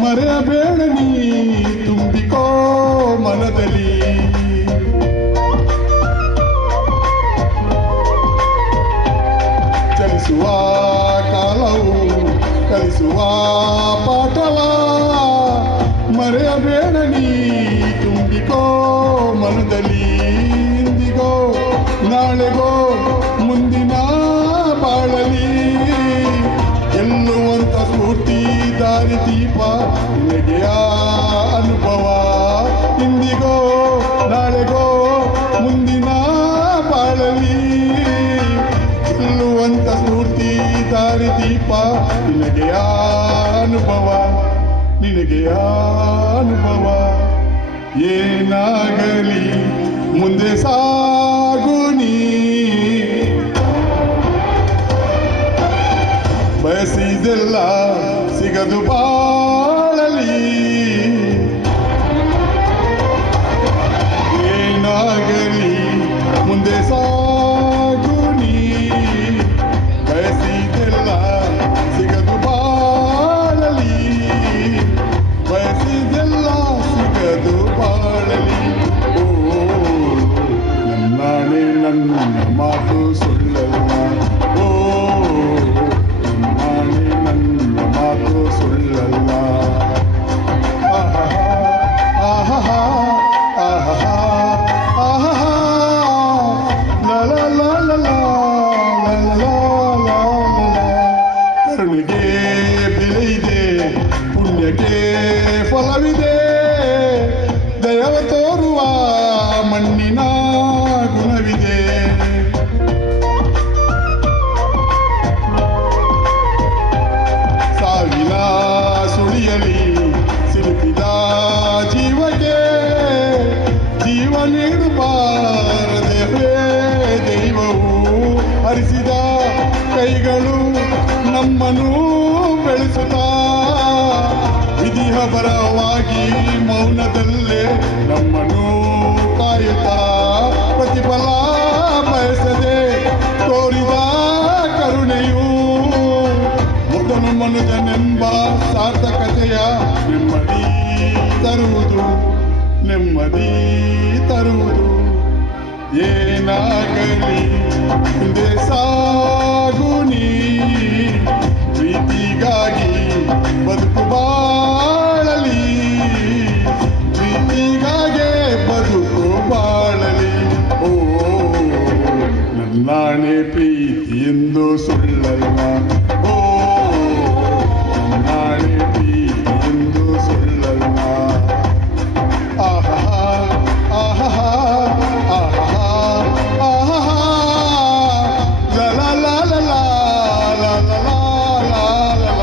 ಮರೆಯಬೇಡ ನೀ ತುಂಬಿಕೋ ಮನದಲ್ಲಿ ಚಲಿಸುವ ಕಾಲವು ಕಲಿಸುವ ಪಾಠವ ಮರೆಯಬೇಡ ನೀ ತುಂಬಿಕೋ ಮನದಲ್ಲಿ ಇಂದಿಗೋ ನಾಳೆಗೋ ಮುಂದಿನ ಬಾಳಲಿ ಎನ್ನುವಂತ ಸ್ಫೂರ್ತಿ ದಾರಿ ದೀಪ ನಿನಗೆ ಅನುಭವ ಇಂದಿಗೋ ನಾಳೆಗೋ ಮುಂದಿನ ಬಾಳಲಿ ಎನ್ನುವಂತ ಸ್ಫೂರ್ತಿ ದಾರಿ ದೀಪ ನಿನಗೆ ಅನುಭವ ನಿನಗೆ ಅನುಭವ ಏನಾಗಲಿ ಮುಂದೆ ಸಾಗುನಿ ಬಯಸಿದೆಲ್ಲ ಸಿಗದು ಬಾಳಲಿ ಏನಾಗಲಿ ಮುಂದೆ ಸಾಗುನಿ ಬಯಸಿದೆಲ್ಲ ಸಿಗದು ಬಾಳಲಿ ಬಯಸಿದೆಲ್ಲ ಸಿಗದು ಬಾಳಲಿ ಓ ನನ್ನಾಣೆ ನನ್ನ ಮಾತು ಸುಳ್ಳಲ್ಲ ಓ ನನ್ನಾಣೆ ನನ್ನ ಮಾತು ಸುಳ್ಳಲ್ಲ ಆಹಾ ಆಹಾ ಆಹಾ ಆಹಾ ಲಾ ಲಾ ಲಾ ಲಾ ಲಾ ಲಾ ಕರುಣಿಗೆ ಬೆಲೆ ಇದೆ ಪುಣ್ಯಕ್ಕೆ ಫಲವಿದೆ ದಯವ ತೋರುವ ಮಣ್ಣಿನ ಗುಣವಿದೆ ಸಾವಿನ ಸುಳಿಯಲಿ ಸಿಲುಕಿದ ಜೀವಕ್ಕೆ ಜೀವ ನೀಡಬಾರದೆ ದೈವವು ಹರಿಸಿದ ಕೈಗಳು ನಮ್ಮನ್ನು ಬೆಳೆಸುತ್ತಾ ವಿಧಿಯ ಬರವಾಗಿ ಮೌನದಲ್ಲೇ ನಮ್ಮನ್ನು ಕಾಯುತ್ತಾ ಪ್ರತಿಫಲ ಬಯಸದೆ ತೋರಿದ ಕರುಣೆಯು ಮೊದಲು ಮನುಜನೆಂಬ ಸಾರ್ಥಕತೆಯ ನೆಮ್ಮದಿ ತರುವುದು ನೆಮ್ಮದಿ ತರುವುದು ಏನಾಗಲಿ ಮುಂದೆ ಸಾಗುನಿ ಪ್ರೀತಿಗಾಗಿ ಬದುಕು ಬಾಳಲಿ ಪ್ರೀತಿಗಾಗೆ ಬದುಕು ಬಾಳಲಿ ಓ ನನ್ನ ನಾನೇ ಪ್ರೀತಿ ಎಂದು ಸುಳ್ಳಲ್ಲ, ಓ ನಾನೇ ಪ್ರೀತಿ ಎಂದು ಸುಳ್ಳಲ್ಲ. ಆಹಾ ಆಹಾ ಆಹಾ ಆಹಾ ಲ ಲ ಲ ಲ ಲ ಲ ಲ ಲ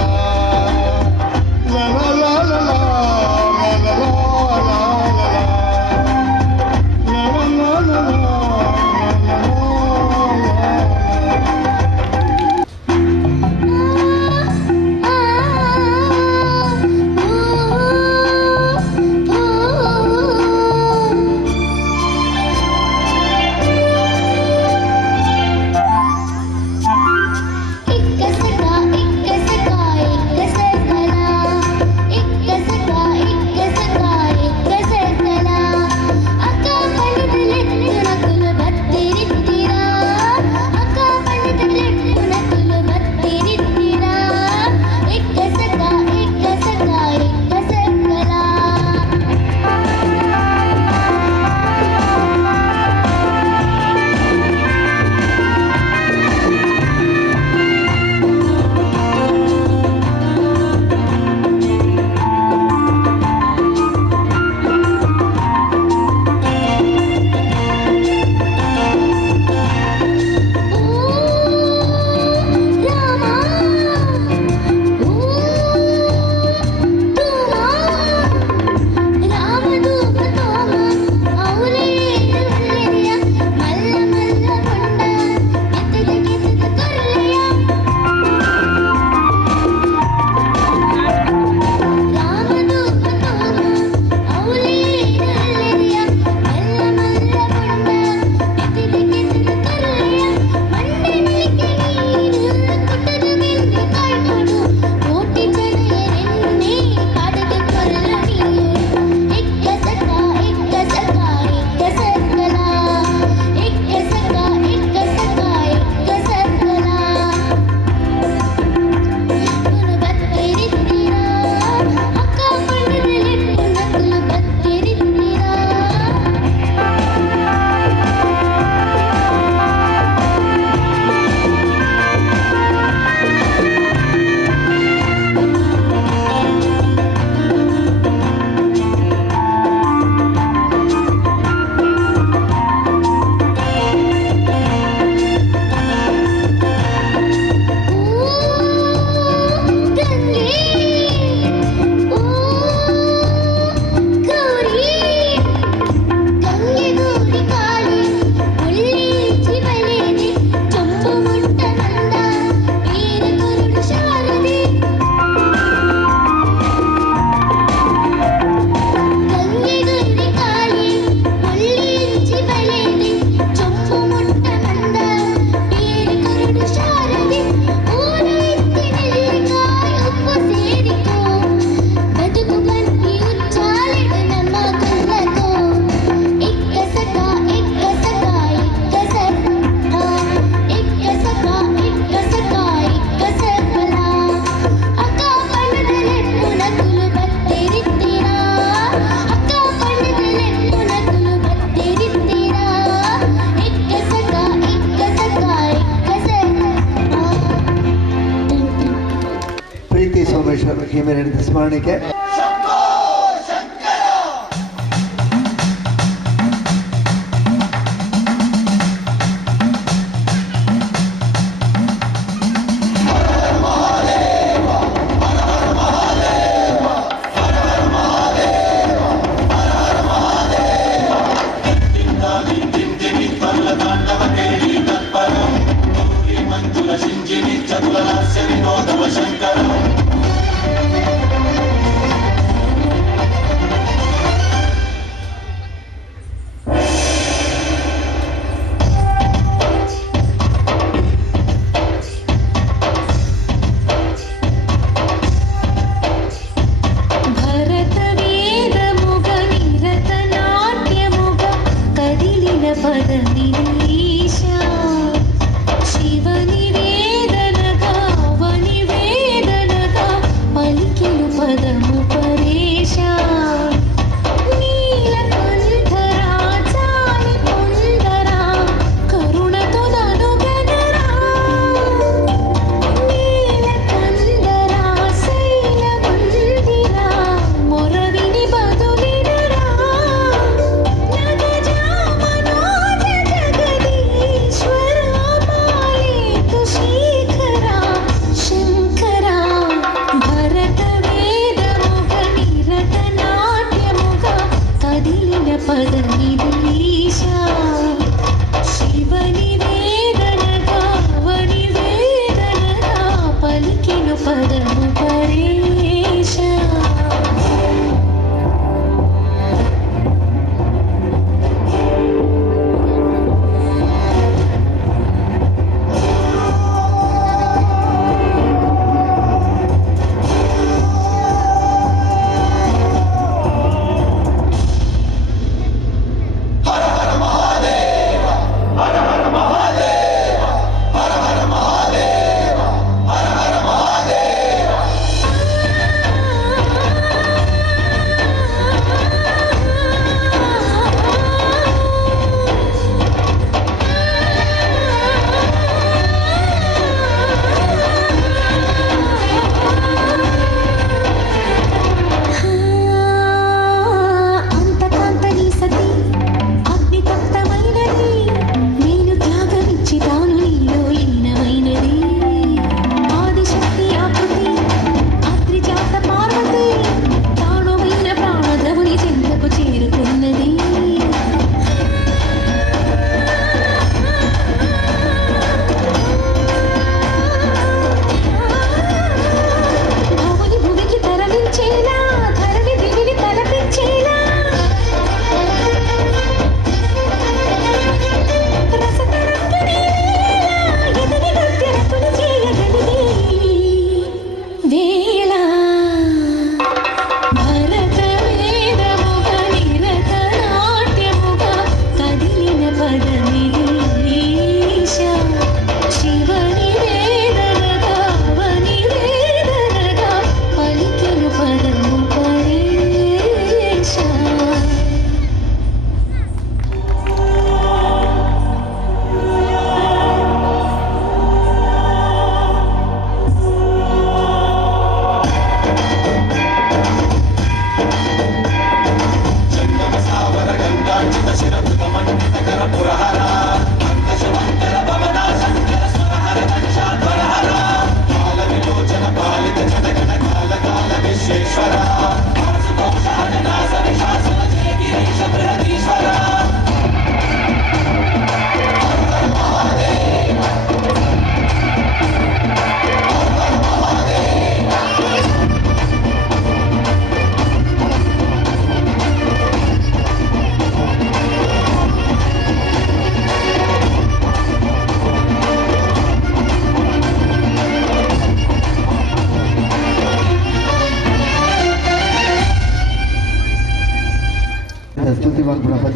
ಸೋಮೇಶ್ವರ ಹಿಮೇರಿದ ಸ್ಮರಣೆಗೆ ಶಿವನಿವೇದನ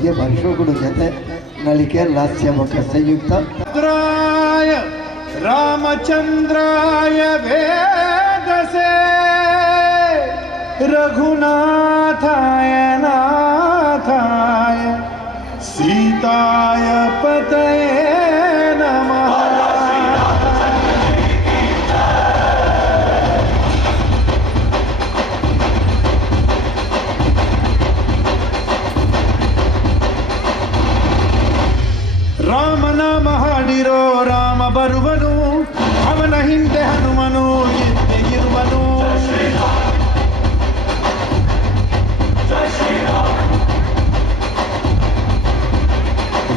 ಗೆ ವರ್ಷಗಳು ಜೊತೆ ನಳಿಕೆ ಲಾಸ್ಯ ಮುಖ ಸಂಯುಕ್ತ रुद्राय रामचंद्राय वेदसे रघुनाथाय नाथाय सीताय पतये नमः। ರಾಮ ನಾಮ ಹಾಡಿರೋ ರಾಮ ಬರುವನು, ಅವನ ಹಿಂದೆ ಹನುಮನು ಇದ್ದೇ ಇರುವನು.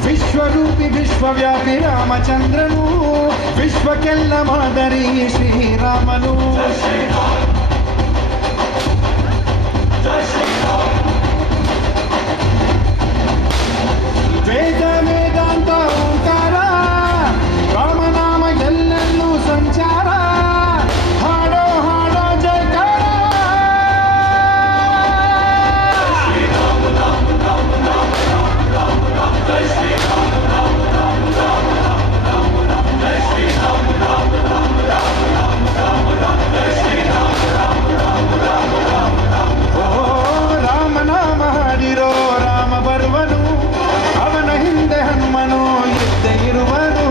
ವಿಶ್ವರೂಪಿ ವಿಶ್ವವ್ಯಾಪಿ ರಾಮಚಂದ್ರನು, ವಿಶ್ವಕ್ಕೆಲ್ಲ ಮಾದರಿ ಶ್ರೀರಾಮನು. ವೇದ ವೇದಾಂತ ಓಂಕಾರ, ರಾಮನಾಮ ಎಲ್ಲೆಲ್ಲೂ ಸಂಚಾರ. ಹಾಡೋ ಹಾಡೋ ಜಯಕಾರ. ಓ ರಾಮನಾಮ ಹಾಡಿರೋ ರಾಮ ಬರುವನು, ಅವನ ಹಿಂದೆ ಹನುಮನು ಇದ್ದೇ ಇರುವನು.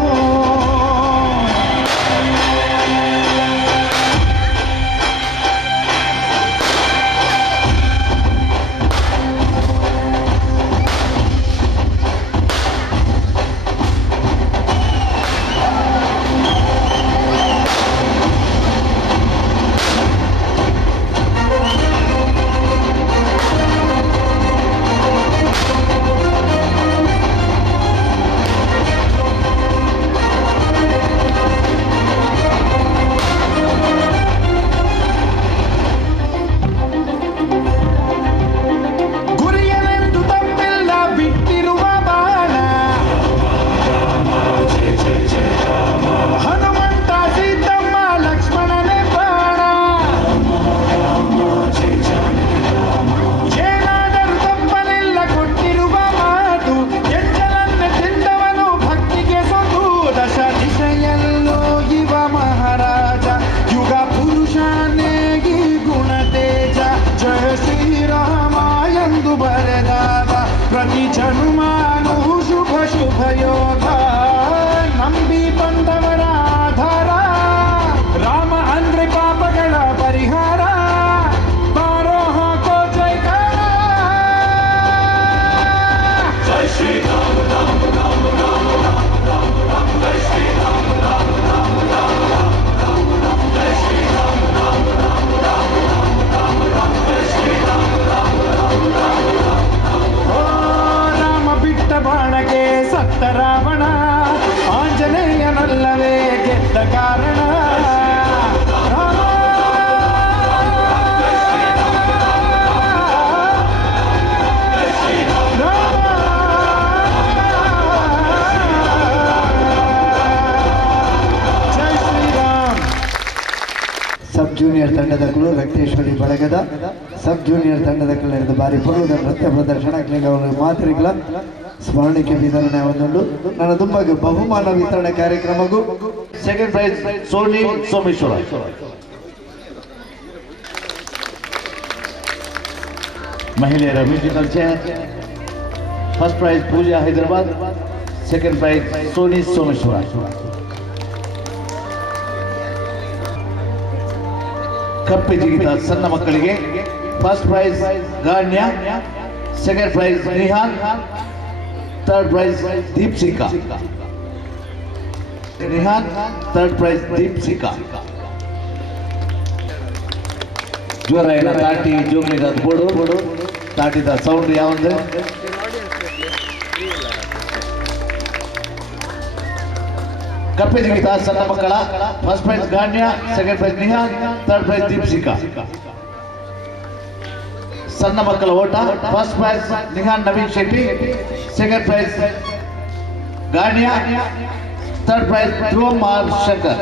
ಗುರಿಯನೆಂದು ತಪ್ಪಿಲ್ಲ ಬಿಟ್ಟಿರುವ ಬಾಣ, ಹನುಮಂತ ಸೀತಮ್ಮ ಲಕ್ಷ್ಮಣನೇ ಬಾಣ. ಏನಾದರೂ ತಪ್ಪಲಿಲ್ಲ ಕೊಟ್ಟಿರುವ ಮಾತು, ಎಂಜಲನ್ನ ತಿಂದವನು ಭಕ್ತಿಗೆ ಸೊಂದು. ದಶ ದಿಶೆಯಲ್ಲೂ ಇವ ಮಹಾರಾಜ, ಯುಗ ಪುರುಷನೇ ಈ ಗುಣ ತೇಜ. ಜಯ ಶ್ರೀರಾಮ ಎಂದು ಬರೆದಾಗ ಪ್ರತಿ ಜನುಮಾನು ಶುಭ ಶುಭ ಯೋಗ. ನಂಬಿ ಬಂದವರ ಆಧಾರ, ರಾಮ ಅಂದ್ರೆ ಪಾಪಗಳ ಪರಿಹಾರ. ಬಾರೋ ಹಾಕೋ ಜೈಕಾರ. ಜೈ ಶ್ರೀರಾಮ ರಾಮ ರಾಮ ರಾಮ ರಾಮ ರಾಮ ರಾಮ ಜೈ ಶ್ರೀರಾಮ ರಾಮ ರಾಮ ರಾಮ ರಾಮ ರಾಮ ಜೈ ಶ್ರೀರಾಮ ರಾಮ ರಾಮ ರಾಮ ರಾಮ ರಾಮ ಜೈ ಶ್ರೀರಾಮ ರಾಮ ರಾಮ ರಾಮ ರಾಮ. ಓ ರಾಮ ಬಿಟ್ಟ ಬಾಣಕ್ಕೆ ಸತ್ತ ರಾವಣ, ಆಂಜನೇಯನಲ್ಲವೇ ಗೆದ್ದ ಕಾರಣ. ರಾಮ ಜೈ ಶ್ರೀರಾಮ್. ಸಬ್ ಜೂನಿಯರ್ ತಂಡದ ಕುಳು ವೆಂಕಟೇಶ್ವರಿ ಬಳಗದ ಸಬ್ ಜೂನಿಯರ್ ತಂಡದ ಕಳೆದ ಬಾರಿ ಪಡುವುದ ನೃತ್ಯ ಪ್ರದರ್ಶನ ಅವರ ಮಾತ್ರಿಗಳ ಸ್ಮರಣಿಕೆ ವಿತರಣೆ ಒಂದುಂಡು. ನನ್ನ ದುಂಬಗೆ ಬಹುಮಾನ ವಿತರಣೆ ಕಾರ್ಯಕ್ರಮಗೂ ಸೆಕೆಂಡ್ ಪ್ರೈಸ್ ಸೋನಿ ಸೋಮೇಶ್ವರ. ಮಹಿಳೆಯರ musical chair. First prize Pooja Hyderabad, second prize Soni Someshwar. ಕಪ್ಪೆ ಜಿಗಿತ ಸಣ್ಣ ಮಕ್ಕಳಿಗೆ first prize Ganya, second prize Nihal, third prize Deepsika. Nihal, third prize Deepsika. ಜ್ವರ ಎಲ್ಲ ತಾಟಿ ಜೋಗ್ಲಿದ ಬೋಡು ತಾಟಿದ ಸೌಂಡ್ ಯಾವಂದ್ರೆ ಕಪ್ಪೆ ಜಿಗಿತ ಸಣ್ಣ ಮಕ್ಕಳ first prize Ganya, second prize Nihal, third prize Deepsika. ಸಣ್ಣ ಮಕ್ಕಳ ಓಟ first prize Nihal Naveen Shetty, second prize Ganya, third prize Dhruvam R Shankar.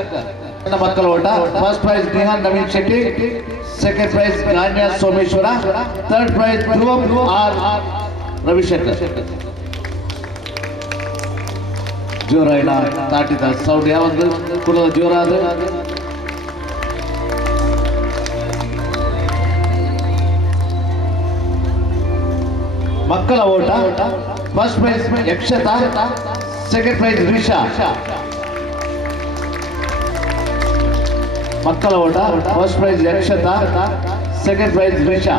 ಸಣ್ಣ ಮಕ್ಕಳ ಓಟ first prize Nihal Naveen Shetty, second prize Ganya Someshwar, third prize Dhruvam R Ravishankar ಜೋರಾಯಿನ ದಾಟಿದ ಸೌಂಡ್ ಯಾವಂದು ಕುಲದ ಜೋರಾದ ಮಕ್ಕಳ ಓಟ first prize Yakshata second prize Risha ಮಕ್ಕಳ ಓಟ first prize Yakshata second prize Risha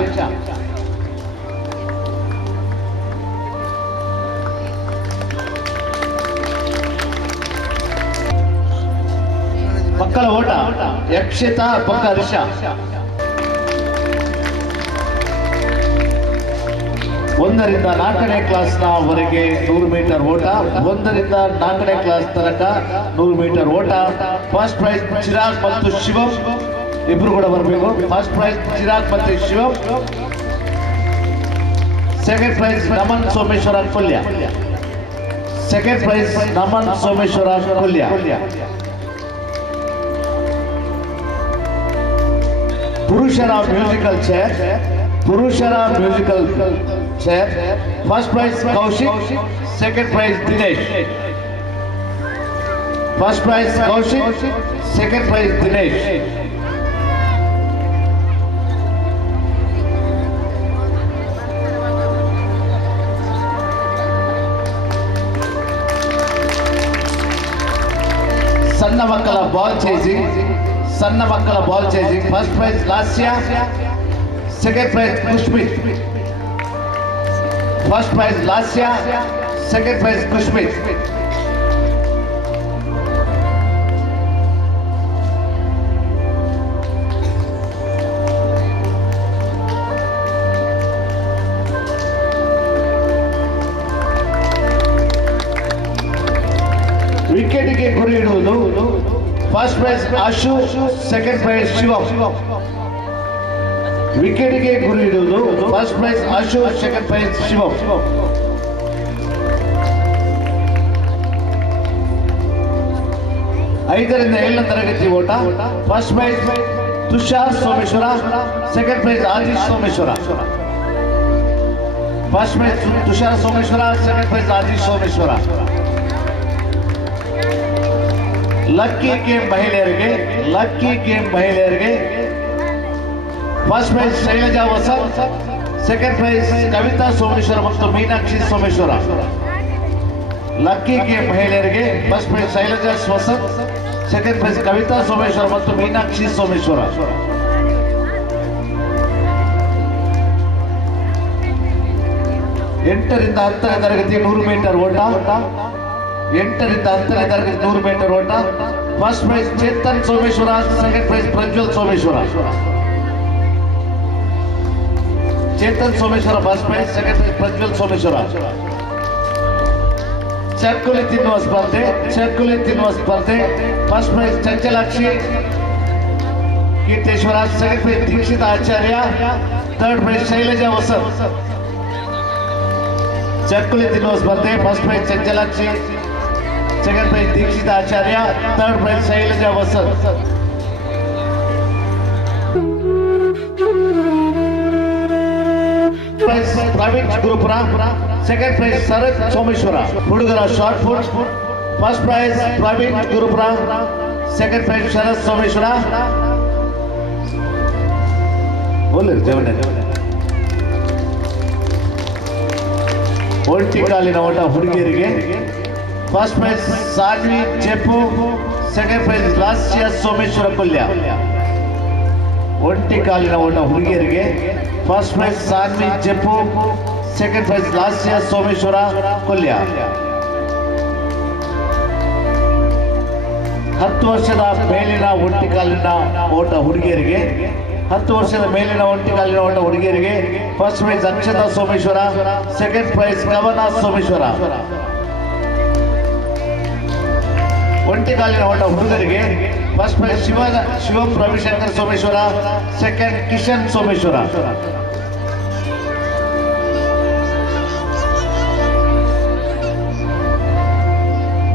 ಮಕ್ಕಳ ಓಟ ಯಕ್ಷತಾ ಪಕ್ಕ ರಿಷಾ ಒಂದರಿಂದ ನಾಲ್ಕನೇ ಕ್ಲಾಸ್ನವರೆಗೆ 100 ಮೀಟರ್ ಓಟ, 1ರಿಂದ 4ನೇ ಕ್ಲಾಸ್ ತನಕ 100 ಮೀಟರ್ ಓಟ. ಫಸ್ಟ್ ಪ್ರೈಸ್ ಚಿರಾಗ್ ಮತ್ತು ಶಿವಂ ಇಬ್ರು ಕೂಡ ಬರಬೇಕು. ಫಸ್ಟ್ ಪ್ರೈಸ್ ಚಿರಾಗ್ ಮತ್ತು Shivam, second prize Naman Someshwar Kolya, second prize Naman Someshwar Kolya. ಪುರುಷರ ಮ್ಯೂಸಿಕಲ್ ಚೇರ್, ಪುರುಷರ musical chair first prize Kaushik, second prize Dinesh. First prize Kaushik, second prize Dinesh. ಸಣ್ಣ ಮಕ್ಕಳ ಬಾಲ್ ಚೇಸಿಂಗ್, ಸಣ್ಣ ಮಕ್ಕಳ ball chasing first prize Lasya, second prize Kushmit. First prize Lasya, second prize Kushmit. ವಿಕೆಟ್ಗೆ ಗುರಿ ಇಡುವುದು first prize Ashu, second prize Shivam. ವಿಕೆಟ್ಗೆ ಗುರಿ ಇಡುವುದು first prize Ashu, second prize ಶಿವಂ. ಐದರಿಂದ 7ನೇ ತರಗತಿ ಓಟ first prize Tushar Someshwar, second prize Adish Someshwar. First prize Tushar Someshwar, second prize Adish Someshwar. Lucky game ಮಹಿಳೆಯರಿಗೆ, ಲಕ್ಕಿ ಗೇಮ್ ಮಹಿಳೆಯರಿಗೆ first prize Shailaja Vasant, second prize Kavitha Someshwar ಮತ್ತು ಮೀನಾಕ್ಷಿ ಸೋಮೇಶ್ವರ. ಲಕ್ಕಿ ಗೇಮ್ ಮಹಿಳೆಯರಿಗೆ first prize Shailaja Vasant, second prize Kavitha Someshwar ಮತ್ತು ಮೀನಾಕ್ಷಿ ಸೋಮೇಶ್ವರ. ಎಂಟರಿಂದ 10ನೇ ತರಗತಿ 100 ಮೀಟರ್ ಓಟ, 8ರಿಂದ 10ನೇ ತರಗತಿ 100 ಮೀಟರ್ ಓಟ first prize Chetan Someshwar, second prize Prajwal Someshwar. Chetan Someshwar first prize, second prize Prajwal Someshwar. ಚಕ್ಕುಲಿ ತಿನ್ನುವ ಸ್ಪರ್ಧೆ, ಚಕ್ಕುಲಿ ತಿನ್ನುವ ಸ್ಪರ್ಧೆ first prize Chanchalakshi Keerteshwar, second prize Dikshita Acharya, third prize Shailaja Vasant. ಚಕ್ಕುಲಿ ತಿನ್ನುವ ಸ್ಪರ್ಧೆ first prize Chanchalakshi, second prize Dikshita Acharya, third prize Shailaja Vasant. Prize Praveen Gurupura, second prize Sharath Someshwar. ಹುಡುಗರ shot put first prize Praveen Gurupura, second prize Sharath Someshwara. ಒಂಟಿ ಕಾಲಿನ ಓಟ ಹುಡುಗಿಯರಿಗೆ first prize Sanvi Jeppu, second prize Lasya Someshwar Kolya. ಒಂಟಿ ಕಾಲಿನ ಓಟ ಹುಡುಗಿಯರಿಗೆ first prize Sanvi Jeppu, second prize Lasya Someshwar Kolya. 10 ವರ್ಷದ ಮೇಲಿನ ಒಂಟಿಕಾಲಿನ ಓಟ ಹುಡುಗಿಯರಿಗೆ, 10 ವರ್ಷದ ಮೇಲಿನ ಒಂಟಿಕಾಲಿನ ಓಟ ಹುಡುಗಿಯರಿಗೆ first price Akshata Someshwara, second price ಕವನ ಸೋಮೇಶ್ವರ. ಒಂಟಿಕಾಲಿನ ಓಟ ಹುಡುಗರಿಗೆ ಫಸ್ಟ್ ಪ್ರೈಸ್ ಶಿವಂ ರವಿಶಂಕರ್ ಸೋಮೇಶ್ವರ, ಸೆಕೆಂಡ್ ಕಿಶನ್ ಸೋಮೇಶ್ವರ.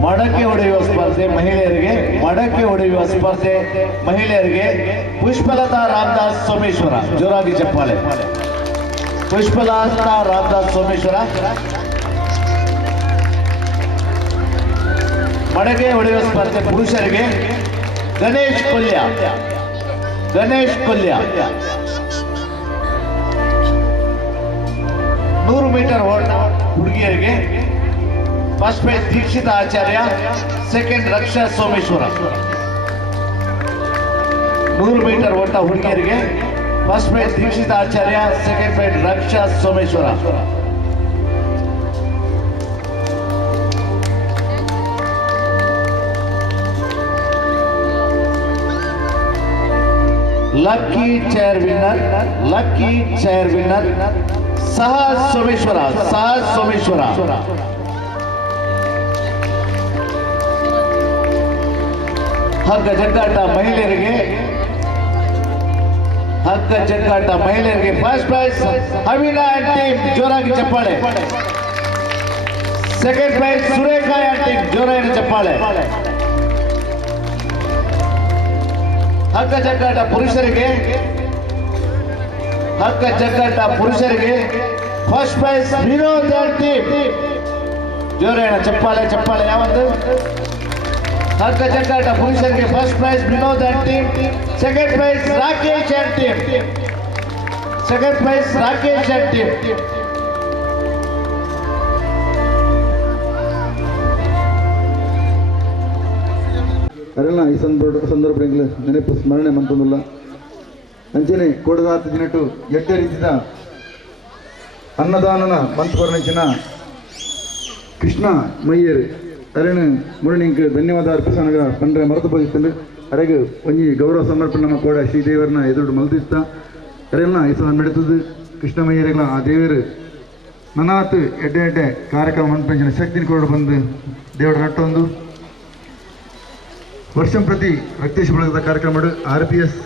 ಮಡಕೆ ಹೊಡೆಯುವ ಸ್ಪರ್ಧೆ ಮಹಿಳೆಯರಿಗೆ, ಮಡಕೆ ಹೊಡೆಯುವ ಸ್ಪರ್ಧೆ ಮಹಿಳೆಯರಿಗೆ ಪುಷ್ಪಲತಾ ರಾಮದಾಸ್ ಸೋಮೇಶ್ವರ. ಜೋರಾಗಿ ಚಪ್ಪಾಳೆ. ಪುಷ್ಪಲತಾ ರಾಮದಾಸ್ ಸೋಮೇಶ್ವರ. ಮಡಗೆ ಹೊಡೆಯುವ ಸ್ಪರ್ಧೆ ಪುರುಷರಿಗೆ ಗಣೇಶ್ ಕೊಲ್ಯ. 100 ಮೀಟರ್ ಓಟ ಹುಡುಗಿಯರಿಗೆ first prize Dikshita Acharya, second Raksha Someshwar. 100 metre ಓಟ ಹುಡುಗಿಯರಿಗೆ first prize Dikshita Acharya, second prize Raksha Someshwar. Lucky chair winner Sahaj Someshwar. ಹಗ್ಗ ಜಗ್ಗಾಟ ಮಹಿಳೆಯರಿಗೆ ಫಸ್ಟ್ ಪ್ರೈಸ್ ಅವಿನಾ ಟೀಮ್, ಜೋರಾಗಿ ಚಪ್ಪಾಳೆ. ಸೆಕೆಂಡ್ ಪ್ರೈಸ್ ಸುರೇಖಾ ಟೀಮ್, ಜೋರಾಗಿ ಚಪ್ಪಾಳೆ. ಹಗ್ಗ ಜಗ್ಗಾಟ ಪುರುಷರಿಗೆ ಫಸ್ಟ್ ಪ್ರೈಸ್ ವಿನೋದ್ ಟೀಮ್, ಜೋರಾಗಿ ಚಪ್ಪಾಳೆ. ಯಾವತ್ತು ಹಗ್ಗ ಜಗ್ಗಾಟ ಪುರುಷರಿಗೆ first prize Vinod team, second prize Rakesh team. ಅರೆಲ್ಲ ಈ ಸಂದರ್ಭದಲ್ಲಿ ನೆನಪು ಸ್ಮರಣೆ ಮಂತೊಂದುಲ್ಲ ಅಂಚನೆ ಕೊಡದಾತ ದಿನಟು ಎಡ್ಡೆ ರೀತಿಯ ಅನ್ನದಾನನ ಮಂತ್ ಬರ್ನಂಚಿನ ಕೃಷ್ಣ ಮಯ್ಯರ್ ಅರೆನು ಮುರಣಿಂಕ್ ಧನ್ಯವಾದ ಅರ್ಪಿಸೋಣ ಪಂಡ್ರೆ ಮರೆತು ಹೋಗಿತ್ತಲು ಅರೆಗೆ ಒಂಜಿ ಗೌರವ ಸಮರ್ಪಣೆ ನಮ್ಮ ಕೂಡ ಶ್ರೀದೇವರನ್ನ ಎದುರು ಮಲ್ದಿಸ್ತಾ ಅರೆಲ್ಲ ಈ ಸಲ ನಡೆತದು ಕೃಷ್ಣ ಮಯ್ಯರಿಗಳ ಆ ದೇವರು ನನಾತ್ ಎಡ್ಡೆ ಕಾರ್ಯಕ್ರಮ ಮಂತ್ಪಂಚಿನ ಶಕ್ತಿನ ಕೊಡು ಬಂದು ದೇವರ ನಟ್ಟೊಂದು ವರ್ಷಂ ಪ್ರತಿ ರಕ್ತೇಶ್ ಬಳಗದ ಕಾರ್ಯಕ್ರಮ ಆರ್ ಪಿ ಎಸ್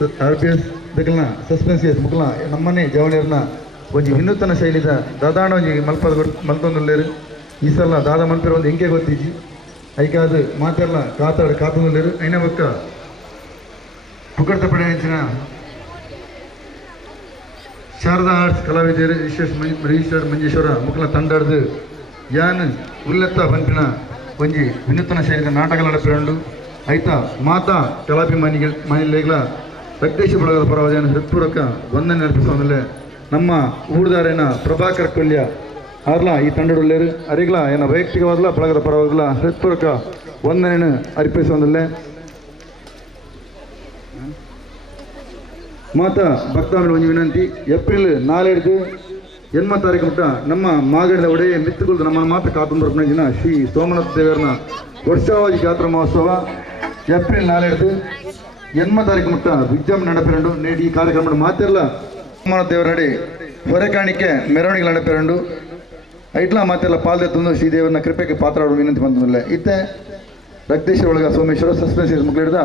ದಕ್ಕಲ್ನ ಸಸ್ಪೆನ್ಸಿಯಸ್ ಮುಕ್ಕಲ ನಮ್ಮನೆ ಜವಳಿಯರ್ನ ಒಂಜಿ ವಿನೂತನ ಶೈಲಿದ ದಾದಾಣ ಒಂಜಿ ಮಲ್ತೊಂದುಲ್ಲೇರು. ಈ ಸಲ ದಾದ ಮಲ್ಪೇರು ಒಂದು ಹೆಂಗೆ ಗೊತ್ತಿಜ್ಜಿ ಐಕಾದು ಮಾತೆಲ್ಲ ಕಾತೊಂದುಲ್ಲೇರು. ಐನ ಬೊಕ್ಕ ಪುಕಡ್ತ ಪಡೆಯಂಚಿನ ಶಾರದಾ ಆರ್ಟ್ಸ್ ಕಲಾವಿದರು ರಿಜಿಸ್ಟರ್ಡ್ ಮಂಜೇಶ್ವರ ಮುಕ್ಕಲ ತಂಡಾಡ್ದು ಯಾನ್ ಉಲ್ಲೆತ್ತ ಪಂಪಿನ ಒಂಜಿ ವಿನೂತನ ಶೈಲಿದ ನಾಟಕ ನಡಪಿರಂಡು ಐತ ಮಾತಾ ಕಲಾಭಿಮಾನಿಗಳ ರಕ್ತೇಶ ಬಳಗದ ಪರವಾದ ಹೃತ್ಪೂರ್ವಕ ವಂದನೆ ಅರ್ಪಿಸುವುದಲ್ಲೇ ನಮ್ಮ ಊರ್ದಾರೇನ ಪ್ರಭಾಕರ್ ಕೊಲ್ಯ ಆರ್ಲ ಈ ತಂಡಡುಳ್ಳೇರು ಅರಿಗ್ಲ ಏನ ವೈಯಕ್ತಿಕವಾದಲ ಬಳಗದ ಪರವಾಗಲ ಹೃತ್ಪೂರ್ವಕ ವಂದನೆಯನ್ನು ಅರ್ಪಿಸುವುದಲ್ಲೇ ಮಾತಾ ಭಕ್ತಾಮಿನ ಒಂದು ವಿನಂತಿ. ಏಪ್ರಿಲ್ 4 8 ತಾರೀಕು ಮುಟ್ಟ ನಮ್ಮ ಮಾಗಡಿದ ಒಡೆಯ ಮಿತ್ತುಗಳು ನಮ್ಮ ಮಾತು ಕಾತುಂಬರಪ್ಪನ ದಿನ ಶ್ರೀ ಸೋಮನಾಥ ದೇವರನ ವರ್ಷಾವಧಿ ಜಾತ್ರಾ ಮಹೋತ್ಸವ ಏಪ್ರಿಲ್ 4 8 ತಾರೀಕು ಮುಟ್ಟ ವಿಜೃಂಭಣೆ ನಡೆಪಿರಂಡು. ನೇಡಿ ಈ ಕಾರ್ಯಕ್ರಮ ಮಾತೆಲ್ಲ ಸೋಮನಾಥ ದೇವರ ನಡೆ ಹೊರೆಕಾಣಿಕೆ ಮೆರವಣಿಗೆ ನಡೆಪಿರಂಡು. ಐಟ್ಲ ಮಾತೆಲ್ಲ ಪಾಲ್ದೆತ್ತೊಂದು ಶ್ರೀದೇವರನ ಕೃಪೆಗೆ ಪಾತ್ರ ವಿನಂತಿ ಬಂದಿಲ್ಲ. ಇತ್ತೆ ರಕ್ತೇಶ್ವರ ಒಳಗ ಸೋಮೇಶ್ವರ ಸಸ್ಪೆನ್ಸ್ ಮುಕ್ಕಳಿಡ್ದ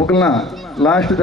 ಮುಕ್ಕಲ್ನ ಲಾಸ್ಟ್ದ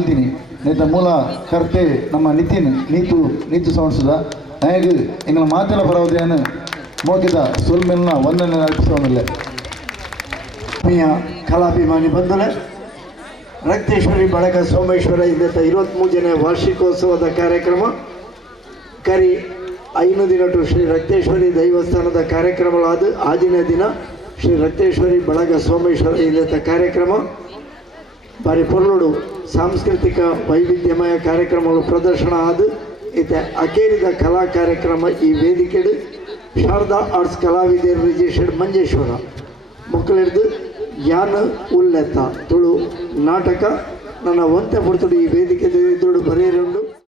ಮಂತಿನಿ ನೇತ ಮೂಲ ಕರ್ತೆ ನಮ್ಮ ನಿತಿನ್ ನೀತು ಸೌಂಡ್ಸದ ಹೇಗೆ ಎಂಗಳ ಮಾತಿನ ಪರವದೆಯನ್ನು ಮೋಕಿದ ಸುಲ್ಮೆಲ್ನ ವಂದನೆ ಅರ್ಪಿಸುವುದಿಲ್ಲ. ಕಲಾಭಿಮಾನಿ ಬಂಧುಗಳೇ, ರಕ್ತೇಶ್ವರಿ ಬಳಗ ಸೋಮೇಶ್ವರ ಇಂದತ್ತ 23ನೇ ವಾರ್ಷಿಕೋತ್ಸವದ ಕಾರ್ಯಕ್ರಮ ಕರಿ 5 ದಿನಟು ಶ್ರೀ ರಕ್ತೇಶ್ವರಿ ದೈವಸ್ಥಾನದ ಕಾರ್ಯಕ್ರಮಗಳಾದ ಆದಿನ ದಿನ ಶ್ರೀ ರಕ್ತೇಶ್ವರಿ ಬಳಗ ಸೋಮೇಶ್ವರ ಇಂದತ್ತ ಕಾರ್ಯಕ್ರಮ ಬಾರಿ ಪೊರ್ಲುಡು ಸಾಂಸ್ಕೃತಿಕ ವೈವಿಧ್ಯಮಯ ಕಾರ್ಯಕ್ರಮಗಳು ಪ್ರದರ್ಶನ ಆದ ಇತ ಅಕೇರಿದ ಕಲಾ ಕಾರ್ಯಕ್ರಮ ಈ ವೇದಿಕೆಡು ಶಾರದಾ ಆರ್ಟ್ಸ್ ಕಲಾವಿದರು ರಿಜಿಸ್ಟರ್ಡ್ ಮಂಜೇಶ್ವರ ಮಕ್ಕಳಿಡ್ದು ಯಾನ ಉಲ್ಲೆತ್ತ ತುಳು ನಾಟಕ ನನ್ನ ಒಂತೆ ಪುಡ್ತುಡು ಈ ವೇದಿಕೆ ಬರೆಯರುಂಡು.